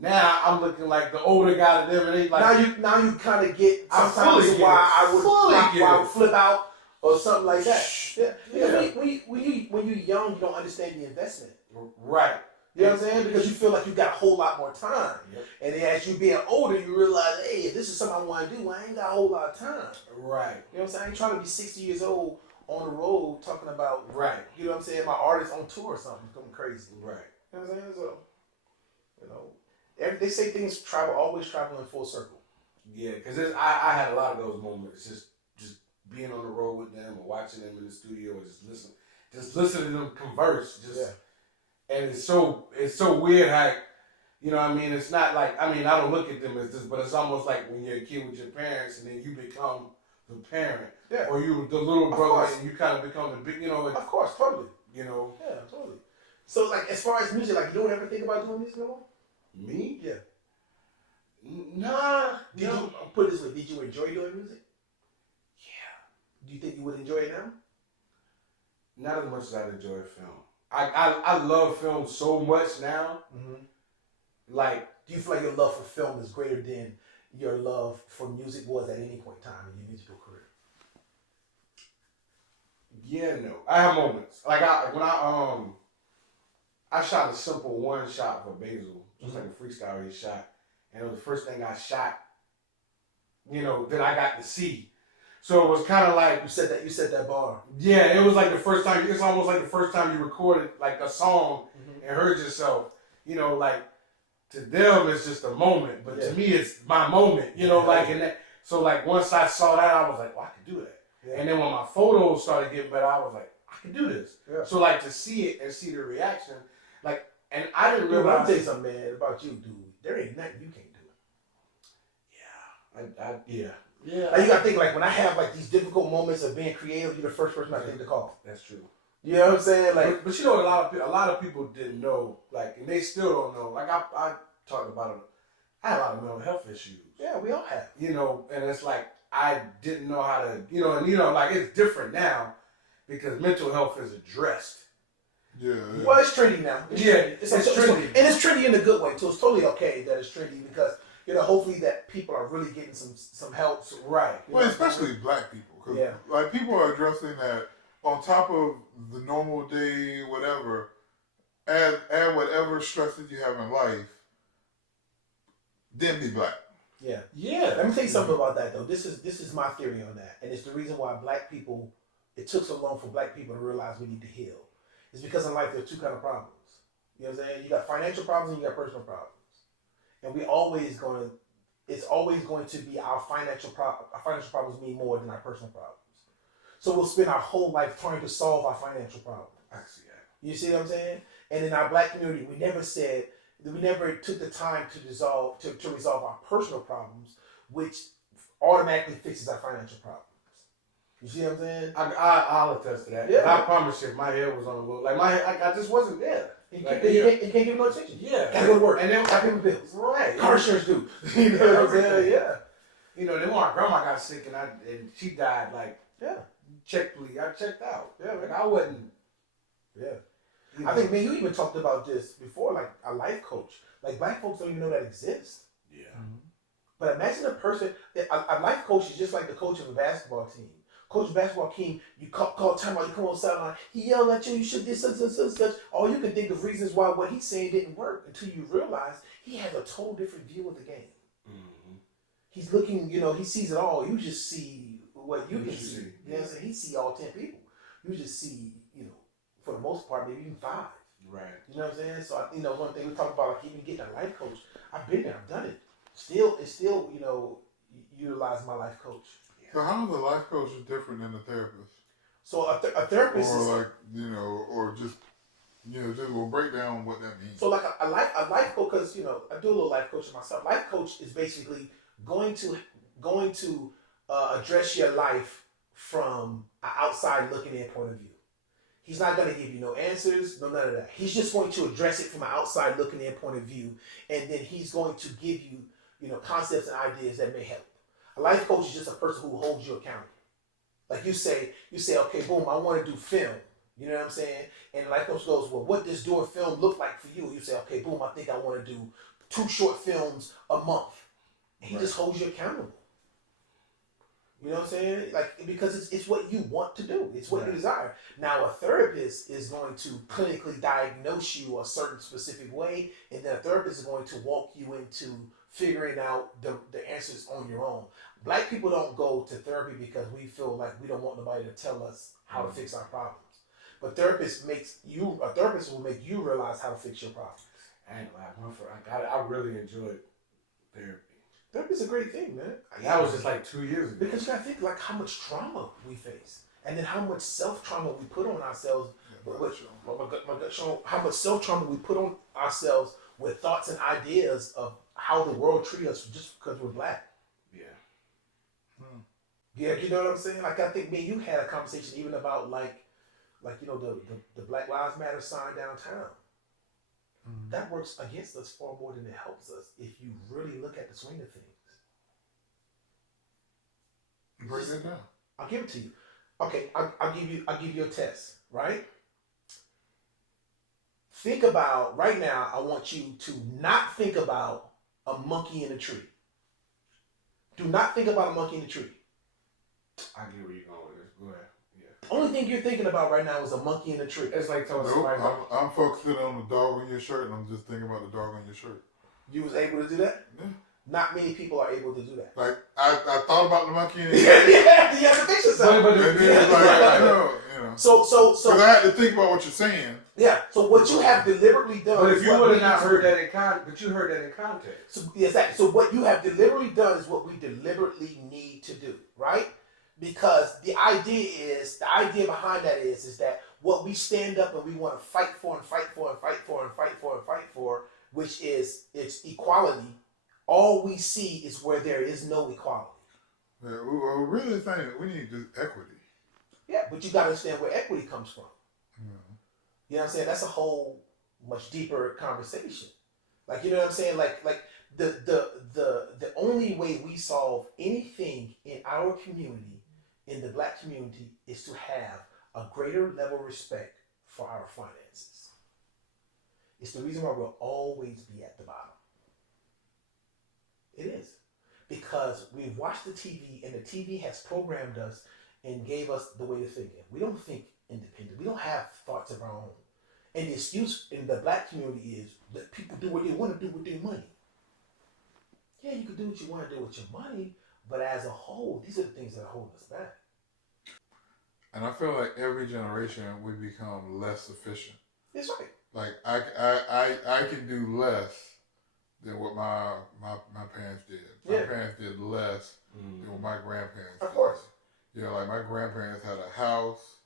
Now I'm looking like the older guy to them, and they like now you kind of get sometimes why I would flip out or something like that. Yeah. When you're young, you don't understand the investment. Right. You know what I'm saying? Because you feel like you got a whole lot more time. Yep. And then as you being older, you realize, hey, if this is something I want to do, I ain't got a whole lot of time. Right. You know what I'm saying? I ain't trying to be 60 years old on the road talking about, right. You know what I'm saying? My artist on tour or something, going crazy. Right. You know what I'm saying? So, they say things always travel in full circle. Yeah, because I had a lot of those moments, just being on the road with them or watching them in the studio or just listening to them converse. And it's so weird how, it's not like, I don't look at them as this, but it's almost like when you're a kid with your parents and then you become the parent. Yeah. Or you the little brother and you kind of become the big, Of course, totally. Yeah, totally. So like as far as music, like you don't ever think about doing music no more? Me? Yeah. Nah. You put it this way, did you enjoy doing music? Yeah. Do you think you would enjoy it now? Not as much as I enjoy film. I love film so much now. Mm-hmm. Like, do you feel like your love for film is greater than your love for music was at any point in time in your musical career? Yeah, no. I have moments. Like when I shot a simple one shot for Basil, just like a freestyle he shot, and it was the first thing I shot, that I got to see. So it was kind of like you said that bar. Yeah, it was like the first time. It's almost like the first time you recorded like a song and heard yourself. Like to them it's just a moment, but to me it's my moment. And that. So like once I saw that, I was like, well, I could do that. Yeah. And then when my photos started getting better, I was like, I can do this. Yeah. So like to see it and see the reaction, like, and I didn't realize. I'll tell you something, man, about you, dude. There ain't nothing you can't do. Yeah. Like, you gotta think, like when I have like these difficult moments of being creative, you're the first person I think to call. That's true. You know what I'm saying? Like, but a lot of people didn't know, like, and they still don't know. Like I talked about it. I had a lot of mental health issues. Yeah, we all have. And it's like I didn't know how to, like it's different now because mental health is addressed. Yeah. Well, it's trendy now. It's trendy, and it's trendy in a good way too. It's totally okay that it's trendy because hopefully that people are really getting some help. Right. Well, especially black people, because like people are addressing that on top of the normal day, whatever, add whatever stresses you have in life. Then be black. Yeah. Let me tell you something about that though. This is my theory on that, and it's the reason why black people. It took so long for black people to realize we need to heal. It's because in life there's two kind of problems. You know what I'm saying? You got financial problems and you got personal problems. And it's always going to be our financial problems mean more than our personal problems. So we'll spend our whole life trying to solve our financial problems. I see that. You see what I'm saying? And in our black community, we never took the time to resolve our personal problems, which automatically fixes our financial problems. You see what I'm saying? I'll attest to that. Yeah. I promise you, my head was on the low. Like I just wasn't there. You can't give no attention. Yeah. Gotta go to work. And then gotta pay my bills. Right. Car insurance due. You know what I'm saying? Yeah. Then when my grandma got sick and she died, like, I checked out. Yeah. Like I wasn't. Yeah. I think, man, you even talked about this before, like a life coach. Like black folks don't even know that exists. Yeah. Mm-hmm. But imagine a person, a life coach is just like the coach of a basketball team. Coach of basketball team, you call timeout, you come on the sideline, he yelled at you should do such. All you can think of reasons why what he's saying didn't work until you realize he has a total different view of the game. Mm-hmm. He's looking, he sees it all. You just see what you can see. You know what I'm saying? He see all 10 people. You just see, for the most part, maybe even 5. Right. You know what I'm saying? So, one thing we talk about, like even getting a life coach, I've been there, I've done it. It's still, utilize my life coach. So how is a life coach different than a therapist? So a therapist is... Or or just, just we'll break down what that means. So like a life coach, because, I do a little life coaching myself. Life coach is basically going to address your life from an outside looking in point of view. He's not going to give you no answers, none of that. He's just going to address it from an outside looking in point of view, and then he's going to give you, concepts and ideas that may help. A life coach is just a person who holds you accountable. Like you say, okay, boom, I want to do film. You know what I'm saying? And the life coach goes, well, what does doing film look like for you? You say, okay, boom, I think I want to do 2 short films a month. And he just holds you accountable. You know what I'm saying? Like, because it's what you want to do. It's what you desire. Now, a therapist is going to clinically diagnose you a certain specific way, and then a therapist is going to walk you into figuring out the answers on your own. Black people don't go to therapy because we feel like we don't want nobody to tell us how to fix our problems. But a therapist will make you realize how to fix your problems. I really enjoyed therapy. Therapy's a great thing, man. That was just like 2 years ago. Because you gotta think like how much trauma we face, and then how much self-trauma we put on ourselves. My gut showing how much self-trauma we put on ourselves with thoughts and ideas of how the world treats us just because we're black. Yeah. Yeah, you know what I'm saying? Like, I think me and you had a conversation even about like the Black Lives Matter sign downtown. Mm-hmm. That works against us far more than it helps us if you really look at the swing of things. Break that down. I'll give it to you. Okay, I'll give you a test, right? Think about, right now, I want you to not think about a monkey in a tree. Do not think about a monkey in a tree. I get where you're going with this. Go ahead. The only thing you're thinking about right now is a monkey in a tree. It's like telling somebody. I'm focusing on the dog on your shirt, and I'm just thinking about the dog on your shirt. You was able to do that? Yeah. Not many people are able to do that. Like, I thought about the monkey in the shirt. Yeah, you have to fix yourself. So I had to think about what you're saying. Yeah. So what you have deliberately done. But if you would have not heard that in context, but you heard that in context. So, exactly. So what you have deliberately done is what we deliberately need to do, right? Because the idea behind that is that what we stand up and we want to fight for and fight for and fight for and fight for and fight for, which is it's equality. All we see is where there is no equality. Yeah, we're really saying that we need just equity. Yeah, but you got to understand where equity comes from. Yeah. You know what I'm saying? That's a whole much deeper conversation. Like, you know what I'm saying? Like the only way we solve anything in our community, in the black community, is to have a greater level of respect for our finances. It's the reason why we'll always be at the bottom. It is. Because we've watched the TV, and the TV has programmed us and gave us the way to think. We don't think independent. We don't have thoughts of our own. And the excuse in the black community is let people do what they want to do with their money. Yeah, you can do what you want to do with your money, but as a whole, these are the things that are holding us back. And I feel like every generation we become less efficient. That's right. Like I can do less than what my parents did. My parents did less than what my grandparents did. Of course. You know, like my grandparents had a house.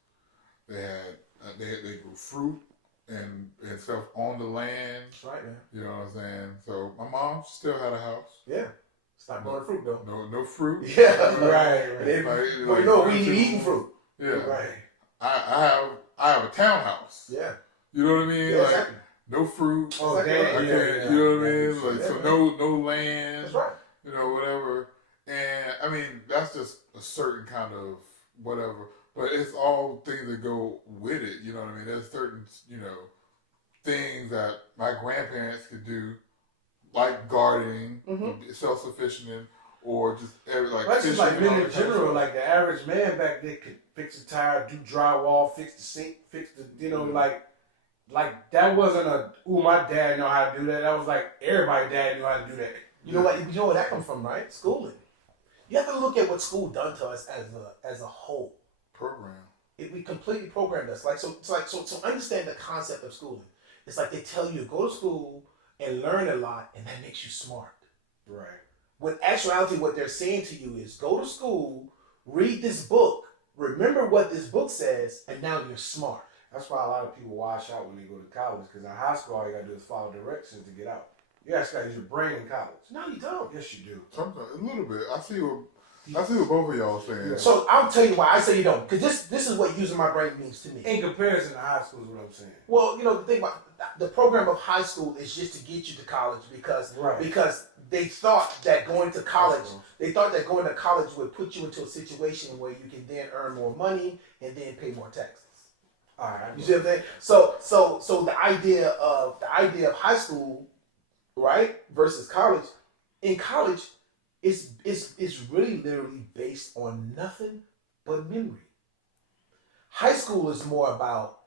They had they grew fruit and stuff on the land. That's right, man. You know what I'm saying? So my mom still had a house. Yeah. Stop growing fruit though. No fruit. Yeah. Right. Like, no, we need eating fruit. Yeah. Right. I have a townhouse. Yeah. You know what I mean? Yeah, like exactly. no fruit. Oh, damn. You know what I mean? Like so no land. That's right. You know, whatever. And I mean, that's just a certain kind of whatever. But it's all things that go with it. You know what I mean? There's certain, things that my grandparents could do, like gardening, self-sufficient in, or just That's just like men in general. Like the average man back then could fix a tire, do drywall, fix the sink, fix the, like that wasn't my dad know how to do that. That was like everybody's dad knew how to do that. You know where that comes from, right? Schooling. You have to look at what school done to us as a whole. Program. We completely programmed us. Like so, understand the concept of schooling. It's like they tell you to go to school and learn a lot, and that makes you smart. Right. When actuality, what they're saying to you is go to school, read this book, remember what this book says, and now you're smart. That's why a lot of people wash out when they go to college, because in high school, all you gotta do is follow directions to get out. You actually gotta use your brain in college. No, you don't. Yes, you do. Sometimes a little bit. I see what both of y'all saying. Yeah. So I'll tell you why I say you don't, because this is what using my brain means to me. In comparison to high school is what I'm saying. Well, the thing about the program of high school is just to get you to college because they thought that going to college would put you into a situation where you can then earn more money and then pay more taxes. All right. You see what I'm saying? So the idea of high school, right, versus college, in college, it's really literally based on nothing but memory. High school is more about,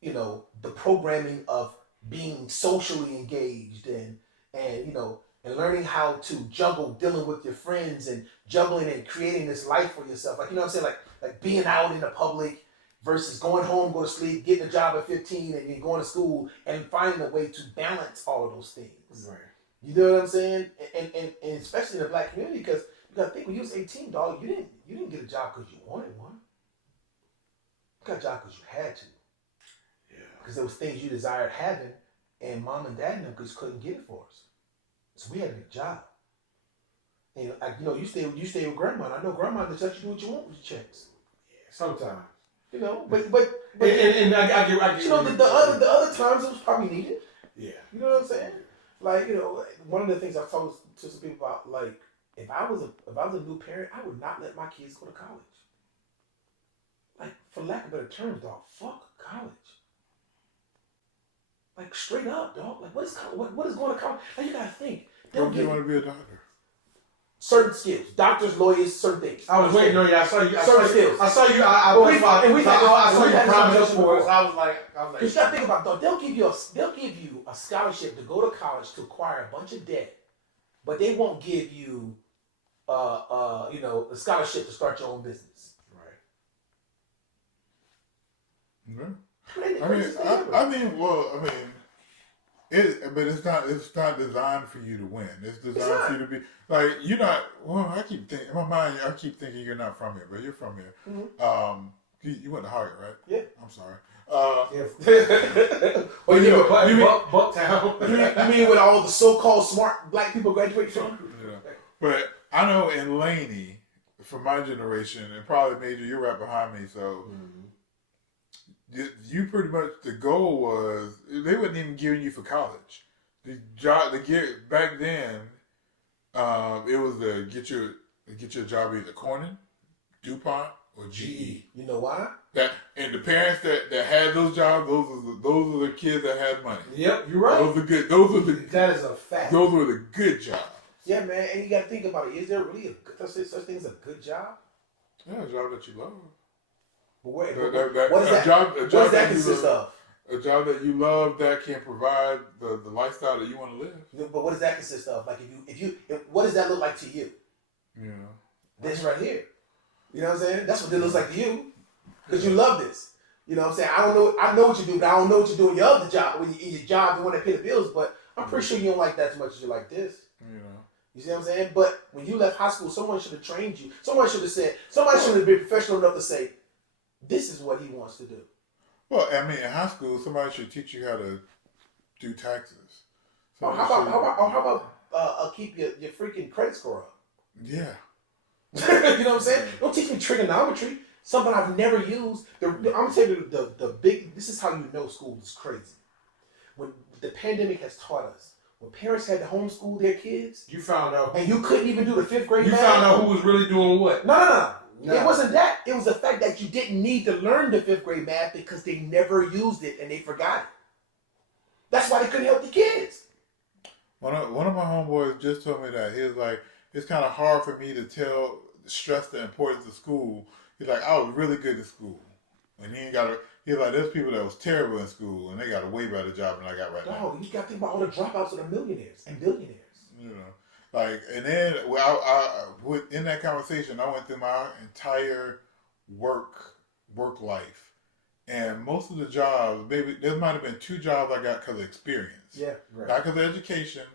the programming of being socially engaged and learning how to juggle dealing with your friends and juggling and creating this life for yourself. Like, you know what I'm saying? Like being out in the public versus going home, go to sleep, getting a job at 15 and then going to school and finding a way to balance all of those things. Right. You know what I'm saying? And especially in the black community, because you gotta think when you was 18, dog, you didn't get a job because you wanted one. You got a job because you had to. Yeah. Because there was things you desired having, and mom and dad and them just couldn't get it for us. So we had to get a job. And you stay with grandma. And I know grandma just let you do what you want with your checks. Yeah. Sometimes. But and I get the other times it was probably needed. Yeah. You know what I'm saying? Like, one of the things I've told to some people about, like, if I was a new parent, I would not let my kids go to college. Like, for lack of better terms, dog, fuck college. Like, straight up, dog. Like, what is going to college? Now you gotta think. Don't you want to be a doctor? Certain skills, doctors, lawyers, certain things. I was waiting on you. I saw you. skills. I saw you. I saw you promise for us. I was like. Because you gotta think about, dog. They'll give you a scholarship to go to college to acquire a bunch of debt, but they won't give you, a scholarship to start your own business. Right. Yeah. But it's not designed for you to win. It's designed for you to be like you're not. Well, I keep thinking in my mind. I keep thinking you're not from here, but you're from here. Mm-hmm. You went to Howard, right? Yeah. I'm sorry. Well, you mean Bucktown? you mean with all the so-called smart black people graduate from? Yeah. But I know in Laney, for my generation, and probably Major, you're right behind me, so. You pretty much, the goal was, they wasn't even giving you for college. The back then, it was to get your job either Corning, DuPont, or GE. You know why? And the parents that had those jobs, those are the kids that had money. Yep, you're right. Those are good. That is a fact. Those were the good jobs. Yeah, man, and you got to think about it. Is there really such thing as a good job? Yeah, a job that you love. But what does that consist of? A job that you love that can provide the lifestyle that you want to live. But what does that consist of? Like, what does that look like to you? Yeah. This right here. You know what I'm saying? That's what it looks like to you, because you love this. You know what I'm saying? I know what you do, but I don't know what you do in your other job. When you in your job, you want to pay the bills, but I'm pretty sure you don't like that as much as you like this. You see what I'm saying? But when you left high school, someone should have trained you. Somebody should have been professional enough to say, this is what he wants to do. Well, I mean, in high school, somebody should teach you how to do taxes. How about keep your freaking credit score up? Yeah. You know what I'm saying? Don't teach me trigonometry, something I've never used. I'm gonna tell you the big. This is how you know school is crazy. When the pandemic has taught us, when parents had to homeschool their kids, you found out, and you couldn't even do the 5th grade. You math. found out who was really doing what. No. It wasn't that. It was the fact that you didn't need to learn the 5th grade math because they never used it and they forgot it. That's why they couldn't help the kids. One of my homeboys just told me that. He was like, it's kind of hard for me to stress the importance of school. He's like, I was really good at school. And he's like, there's people that was terrible in school and they got a way better job than I got right now. You got to think about all the dropouts of the millionaires and billionaires. You know. Like, and then in that conversation, I went through my entire work work life, and most of the jobs, maybe there might have been 2 jobs I got because of experience. Yeah, right. Not because of education,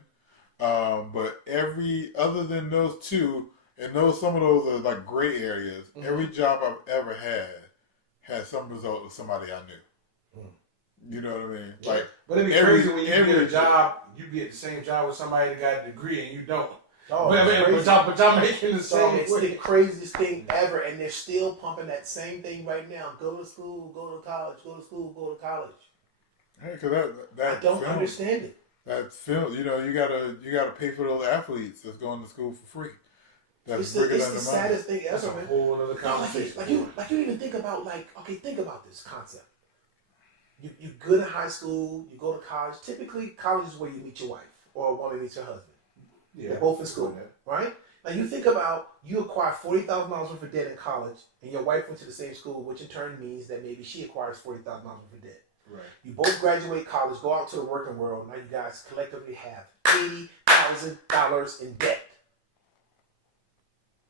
but every other than those 2, and some of those are like gray areas. Mm-hmm. Every job I've ever had some result with somebody I knew. Mm. You know what I mean? Yeah. Like, but it'd be crazy when you get a job, you get the same job with somebody that got a degree and you don't. Oh, but y'all making the same. It's the craziest thing ever, and they're still pumping that same thing right now. Go to school, go to college, go to school, go to college. hey, because that I don't film, understand it. That film, you gotta pay for those athletes that's going to school for free. It's the saddest thing ever, That's a man. whole other conversation. Like you even think about think about this concept. You go to high school, you go to college. Typically, college is where you meet your wife or want to meet your husband. Yeah, they're both in school, right? Now you think about you acquire $40,000 worth of debt in college, and your wife went to the same school, which in turn means that maybe she acquires $40,000 worth of debt. Right. You both graduate college, go out to the working world. Now you guys collectively have $80,000 in debt.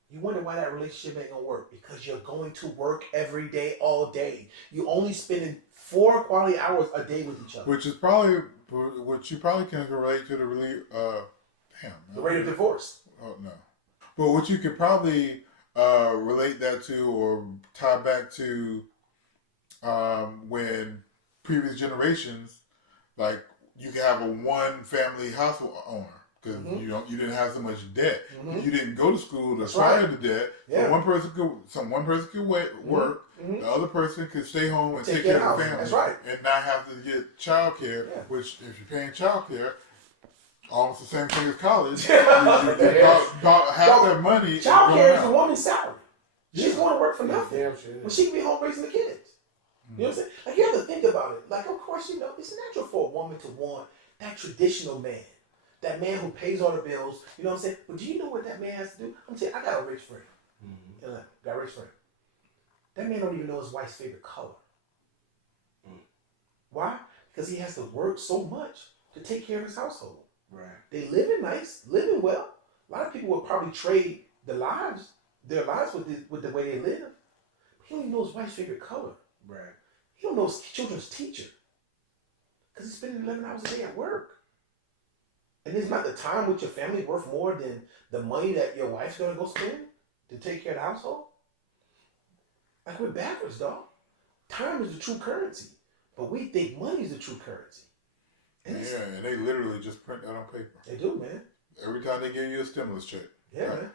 You wonder why that relationship ain't gonna work, because you're going to work every day, all day. You only spending 4 quality hours a day with each other. Which is probably what you probably can relate to the rate of divorce. Oh no, but what you could probably relate that to or tie back to when previous generations, like you could have a 1 family household owner. Because you didn't have so much debt. You didn't go to school to acquire the debt. Yeah. So one person could work. The other person could stay home and take care of the family. That's right. And not have to get child care. Yeah. Which, if you're paying child care, almost the same thing as college. about half that money. Child care is a woman's salary. She's going to work for nothing. Damn shit. When she can be home raising the kids. You know what I'm saying? Like, you have to think about it. Like, of course, it's natural for a woman to want that traditional man. That man who pays all the bills, you know what I'm saying? But do you know what that man has to do? I'm telling you, I got a rich friend. Got a rich friend. That man don't even know his wife's favorite color. Why? Because he has to work so much to take care of his household. Right. They living nice, living well. A lot of people would probably trade their lives with the way they live. But he don't even know his wife's favorite color. Right. He don't know his children's teacher. Because he's spending 11 hours a day at work. And it's not the time with your family worth more than the money that your wife's going to go spend to take care of the household? Like, we're backwards, dog. Time is the true currency. But we think money is the true currency. And they literally just print that on paper. They do, man. Every time they give you a stimulus check. Yeah, man.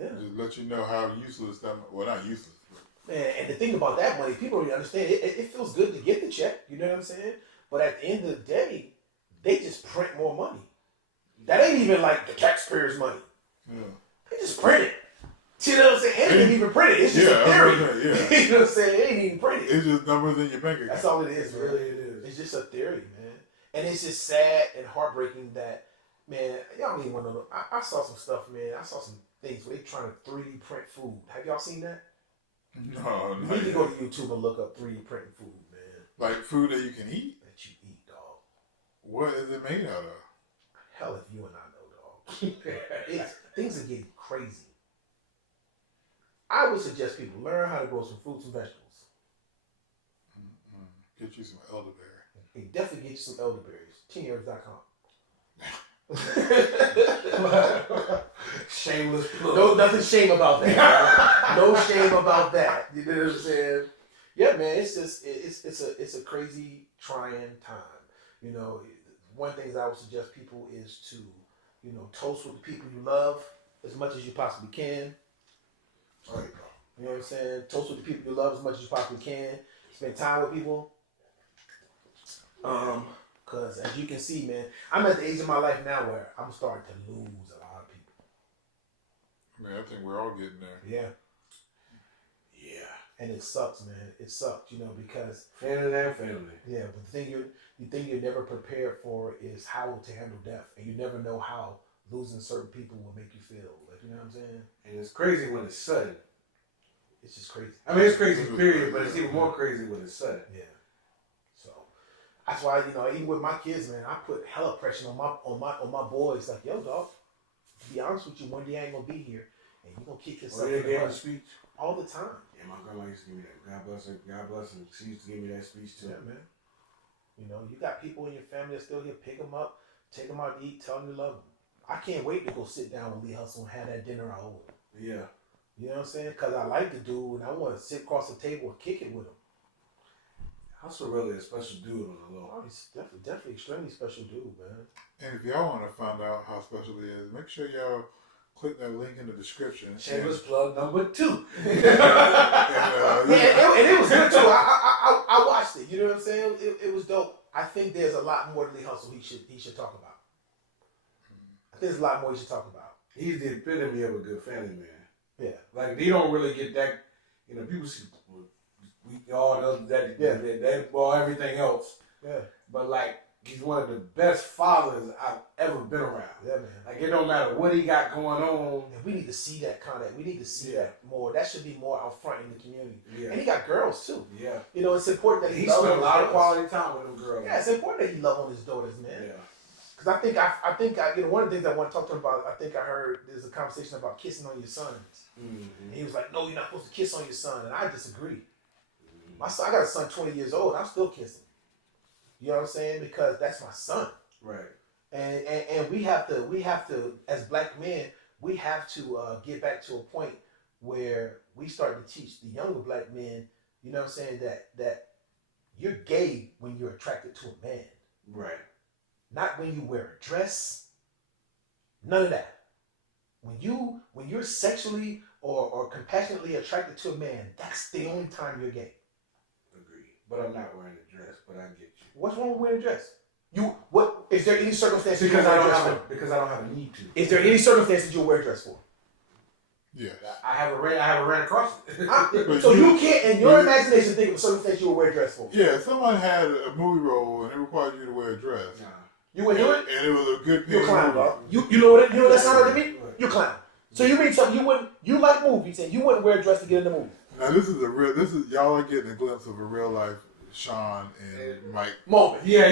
Yeah. Just let you know how useless that, well, not useless. But. Man, and the thing about that money, people don't really understand. It feels good to get the check, you know what I'm saying? But at the end of the day, they just print more money. That ain't even like the taxpayers' money. Yeah. They just print it. You know what I'm saying? It ain't even printed. It's just a theory. You know what I'm saying? It ain't even printed. It's just numbers in your bank account. That's all it is, man. Really, it is. It's just a theory, man. And it's just sad and heartbreaking that, man, y'all don't even want to know. I saw some stuff, man. I saw some things where they trying to 3D print food. Have y'all seen that? No, You need to go to YouTube and look up 3D printing food, man. Like food that you can eat? That you eat, dog. What is it made out of? Hell if you and I know, dog. Things are getting crazy. I would suggest people learn how to grow some fruits and vegetables. Get you some elderberry. And definitely get you some elderberries. TeenHerbs.com. Shameless plug. No, nothing shame about that. No shame about that. You know what I'm saying? Yeah, man. It's just it's a crazy, trying time. You know, one of the things I would suggest people is to, toast with the people you love as much as you possibly can. All right, bro. You know what I'm saying? Toast with the people you love as much as you possibly can. Spend time with people. Because as you can see, man, I'm at the age of my life now where I'm starting to lose a lot of people. Man, I think we're all getting there. Yeah. Yeah. And it sucks, man. It sucks, because Family and family. Yeah, but the thing you're never prepared for is how to handle death. And you never know how losing certain people will make you feel. Like, you know what I'm saying? And it's crazy when it's sudden. It's just crazy. I mean, it's crazy, period, but it's even more crazy when it's sudden. Yeah. So that's why, even with my kids, man, I put hella pressure on my boys. Like, yo, dog, to be honest with you, one day I ain't gonna be here. and you're gonna kick yourself. They gave a speech all the time. Yeah, my grandma used to give me that. God bless her. God bless her. She used to give me that speech too. Yeah, man. You know, you got people in your family that still here. Pick them up, take them out to eat, tell them you love them. I can't wait to go sit down with Lee Hustle and have that dinner I owe him. Yeah. You know what I'm saying? Because I like the dude and I want to sit across the table and kick it with him. Hustle really a special dude on the low. Oh, he's definitely extremely special dude, man. And if y'all want to find out how special he is, make sure y'all click that link in the description. Shameless plug number 2. and it was good too. I watched it. You know what I'm saying? It was dope. I think there's a lot more to Lee Hustle he should talk about. I think there's a lot more he should talk about. He's the epitome of a good family man. Yeah. Like, they don't really get that, you know, people see, we all know that well, everything else. Yeah. But, like, he's one of the best fathers I've ever been around. Yeah, man. Like, it don't matter what he got going on. And we need to see that content. We need to see that more. That should be more out front in the community. Yeah. And he got girls, too. Yeah. You know, it's important that he spent a lot of quality time with them girls. Yeah, it's important that he love on his daughters, man. Yeah. Because I think you know, one of the things I want to talk to him about, I think I heard there's a conversation about kissing on your sons. Mm-hmm. And he was like, no, you're not supposed to kiss on your son. And I disagree. My son, I got a son 20 years old, and I'm still kissing. You know what I'm saying? Because that's my son. Right. And we have to, as black men, we have to get back to a point where we start to teach the younger black men, you know what I'm saying, that you're gay when you're attracted to a man. Right. Not when you wear a dress. None of that. When you're sexually or compassionately attracted to a man, that's the only time you're gay. Agree. But I'm not wearing a dress, but I get you. What's wrong with wearing a dress? What is there any circumstances Because you I wear a don't dress have for? because I don't have a need to. Is there any circumstances you'll wear a dress for? Yes. I have a ran across it. So you can't, in your imagination, think of a circumstance you will wear a dress for. Yeah, if someone had a movie role and it required you to wear a dress. Nah. You wouldn't do it? And it was a good You're a paying clown, movie. dog. You know what that sounded to me? You're a clown. So you mean something you like movies and you wouldn't wear a dress to get in the movie? Now y'all are getting a glimpse of a real life Sean and Mike. Moment. Yeah.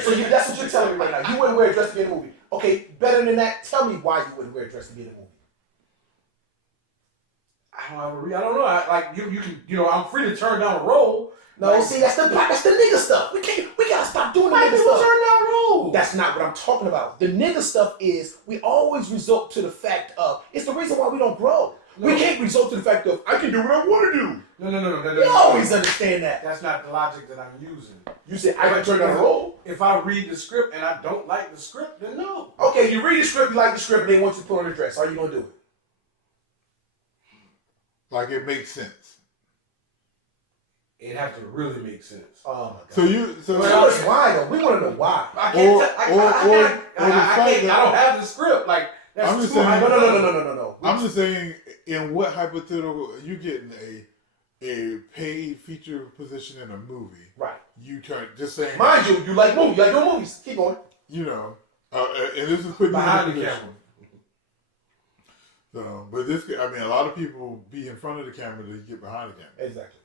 So that's what you're telling me right now. You wouldn't wear a dress to be in a movie. Okay, better than that, tell me why you wouldn't wear a dress to be in a movie. I don't know. I'm free to turn down a role. No, see, that's the nigga stuff. We gotta stop doing the nigga stuff. Turn down a role. That's not what I'm talking about. The nigga stuff is we always result to the fact of it's the reason why we don't grow. No. We can't result to the fact of I can do what I want to do. No. You always understand that. That's not the logic that I'm using. You said I can turn down a role. If I read the script and I don't like the script, then no. Okay, you read the script, you like the script, and they want you to put on a dress. Are you gonna do it? Like it makes sense. It has to really make sense. Oh my god. So tell us why though. We want to know why. I don't have the script. Like that's I'm just too saying. No. I'm just saying, in what hypothetical you getting a paid feature position in a movie? Right. You turn just saying. Mind you like movies. You like doing movies. Keep going. You know, and this is putting behind you the in a camera. So, but a lot of people be in front of the camera to get behind the camera. Exactly.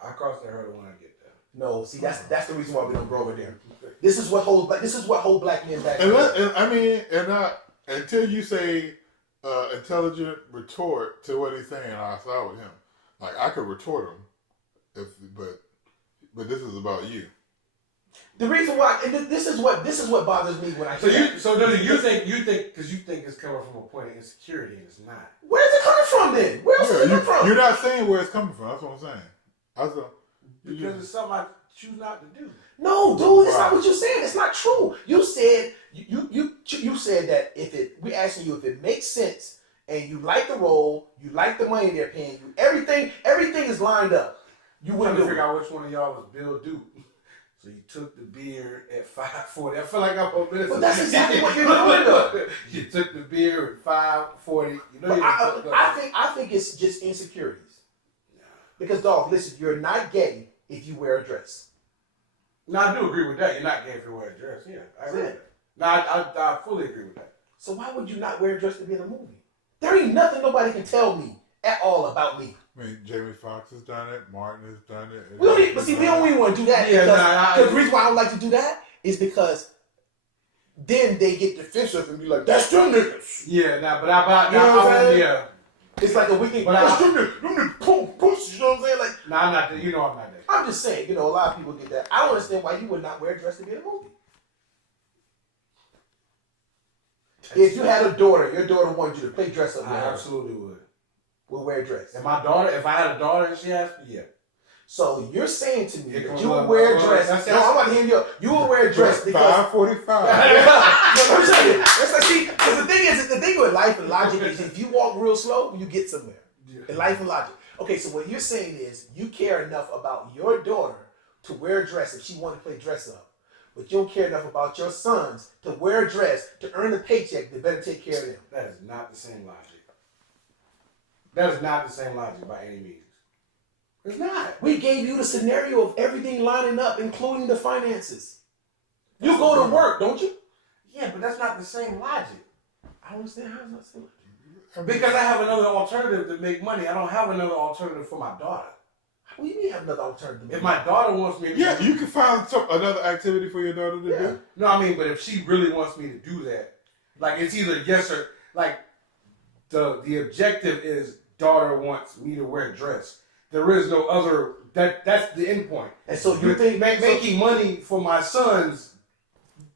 I cross that hurdle when I get there. No, see that's the reason why we don't grow over there. This is what holds black men back. Until you say intelligent retort to what he's saying, I side with him. Like I could retort him, but this is about you. The reason why, and this is what bothers me when I hear. You think because you think it's coming from a point of insecurity and it's not. Where's it coming from then? Where's it coming from? You're not saying where it's coming from. That's what I'm saying. Because it's something I choose not to do. No, dude, that's not what you're saying. It's not true. You said you said that we asking you if it makes sense and you like the role, you like the money they're paying you, everything is lined up. You wouldn't figure out which one of y'all was Bill Duke. So you took the beer at 5:40. I feel like I'm a minister. But that's exactly what you're doing, though. You took the beer at 5:40. You know I think it's just insecurities. Because, dog, listen, you're not gay if you wear a dress. No, I do agree with that. You're not gay if you wear a dress. Yeah, I agree with that. No, I fully agree with that. So why would you not wear a dress to be in a movie? There ain't nothing nobody can tell me at all about me. I mean, Jamie Foxx has done it. Martin has done it. We don't even want to do that. Yeah, because the reason why I don't like to do that is because then they get defensive and be like, "That's them niggas." Yeah, nah, but You know what I'm saying? yeah. It's like a weekend. But That's them niggas, push. You know what I'm saying? Like, Nah, I'm not. You know, I'm not that. I'm just saying. A lot of people get that. I don't understand why you would not wear a dress to be in a movie. If you had a daughter, your daughter wanted you to play dress up. I absolutely would. We'll wear a dress. And my daughter, if I had a daughter and she asked me, yeah. So you're saying to me that you will would wear a dress. No, I'm about to hear you. You will wear a dress because 5:45. no, I'm saying. That's like, see, because the thing with life and logic is if you walk real slow, you get somewhere. In life and logic. Okay, so what you're saying is you care enough about your daughter to wear a dress if she wanted to play dress up. But you don't care enough about your sons to wear a dress to earn a paycheck that better take care of them. That is not the same logic. That is not the same logic by any means. It's not. We gave you the scenario of everything lining up, including the finances. You go to work, don't you? Yeah, but that's not the same logic. I don't understand how it's not the same logic. Because I have another alternative to make money. I don't have another alternative for my daughter. What do you mean have another alternative? If my daughter wants me to Yeah, you can find another activity for your daughter to do. No, I mean, but if she really wants me to do that, like it's either yes or like the objective is daughter wants me to wear a dress. There is no other. That's the end point. And so you think making money for my sons,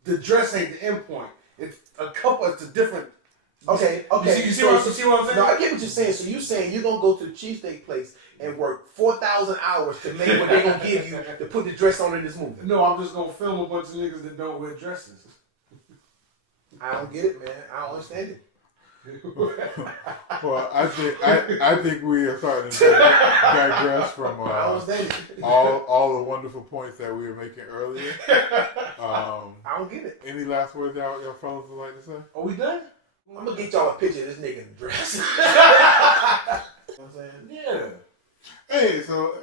the dress ain't the end point. It's a couple. It's a different. Okay. You see what I'm saying? No, I get what you're saying. So you're saying you're gonna go to the cheesesteak place and work 4,000 hours to make what they're gonna give you to put the dress on in this movie. No, I'm just gonna film a bunch of niggas that don't wear dresses. I don't get it, man. I don't understand it. Well, I think we are starting to digress from I don't understand it. all the wonderful points that we were making earlier. I don't get it. Any last words y'all fellas would like to say? Are we done? I'm gonna get y'all a picture of this nigga in the dress. You know what I'm saying? Yeah. Hey, so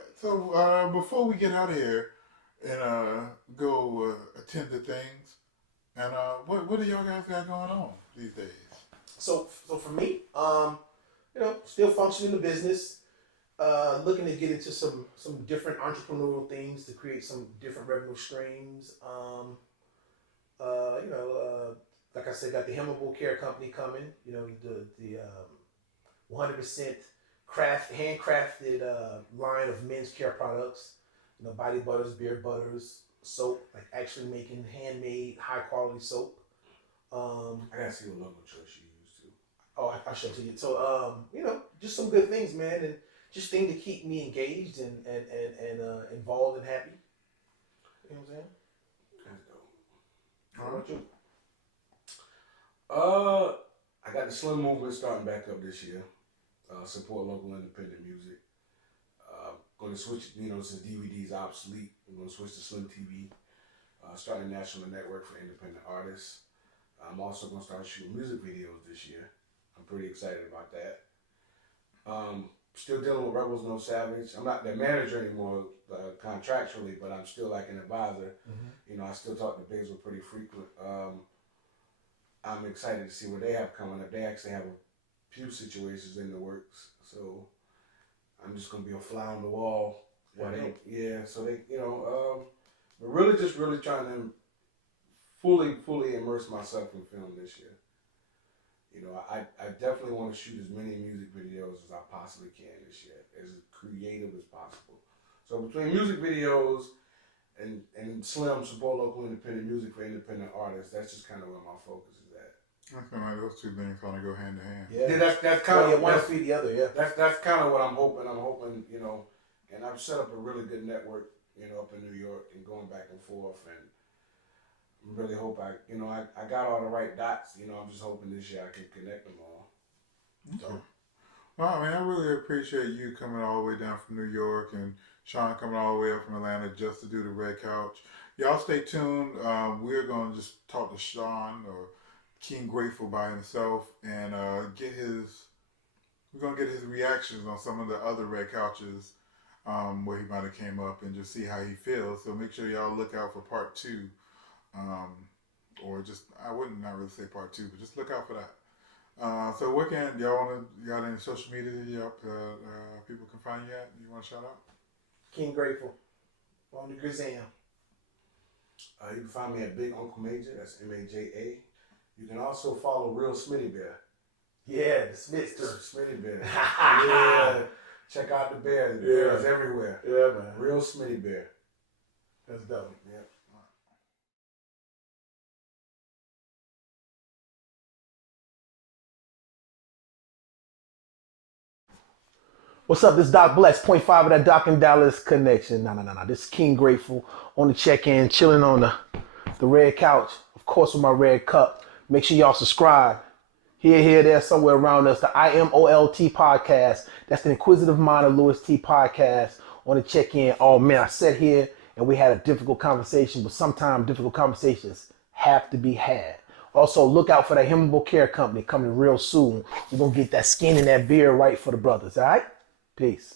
before we get out of here and go attend to things, and what do y'all guys got going on these days? So for me, still functioning the business, looking to get into some different entrepreneurial things to create some different revenue streams. Like I said, got the Hemmable Care Company coming. The 100% handcrafted line of men's care products. Body butters, beard butters, soap, like actually making handmade, high quality soap. I gotta see what logo choice you use too. Oh, I'll show it to you. So, just some good things, man, and just things to keep me engaged and involved and happy. You know what I'm saying? That's dope. How about you? I got the Slim Movement starting back up this year. Support local independent music. Going to switch, since DVD's obsolete, I'm going to switch to Slim TV. Starting a national network for independent artists. I'm also going to start shooting music videos this year. I'm pretty excited about that. Still dealing with Rebels No Savage. I'm not their manager anymore contractually, but I'm still like an advisor. Mm-hmm. I still talk to Basil pretty frequent. I'm excited to see what they have coming up. They actually have a few situations in the works, so I'm just gonna be a fly on the wall. But really trying to fully immerse myself in film this year. I definitely want to shoot as many music videos as I possibly can this year, as creative as possible. So between music videos and Slim support local independent music for independent artists, that's just kind of where my focus is at. I feel like those two things kind of go hand in hand. Yeah, that's kind of one feed the other. Yeah, that's kind of what I'm hoping. And I've set up a really good network, up in New York and going back and forth, and I really hope I got all the right dots. I'm just hoping this year I can connect them all. Okay. Well, I really appreciate you coming all the way down from New York and Sean coming all the way up from Atlanta just to do the Red Couch. Y'all stay tuned. We're going to just talk to Sean or King Grateful by himself and we're going to get his reactions on some of the other Red Couches where he might have came up and just see how he feels. So make sure y'all look out for part 2. Or just, I wouldn't not really say part 2, but just look out for that. So where can y'all got any social media that people can find you at? You want to shout out? King Grateful on the Gazam. You can find me at Big Uncle Maja. That's Maja. You can also follow Real Smitty Bear. Yeah, the Smithster. Smitty Bear. Yeah. Check out the bears. The bears everywhere. Yeah, man. Real Smitty Bear. That's dope. Yeah. What's up? This is Doc Bless, point 5 of that Doc and Dallas connection. No. This is King Grateful on the check-in, chilling on the red couch. Of course, with my red cup. Make sure y'all subscribe. Here, there, somewhere around us. The IMOLT podcast. That's the Inquisitive Mind of Louis T podcast on the check-in. Oh, man, I sat here and we had a difficult conversation, but sometimes difficult conversations have to be had. Also, look out for that Hemmable Care Company coming real soon. We're going to get that skin and that beard right for the brothers, all right? Peace.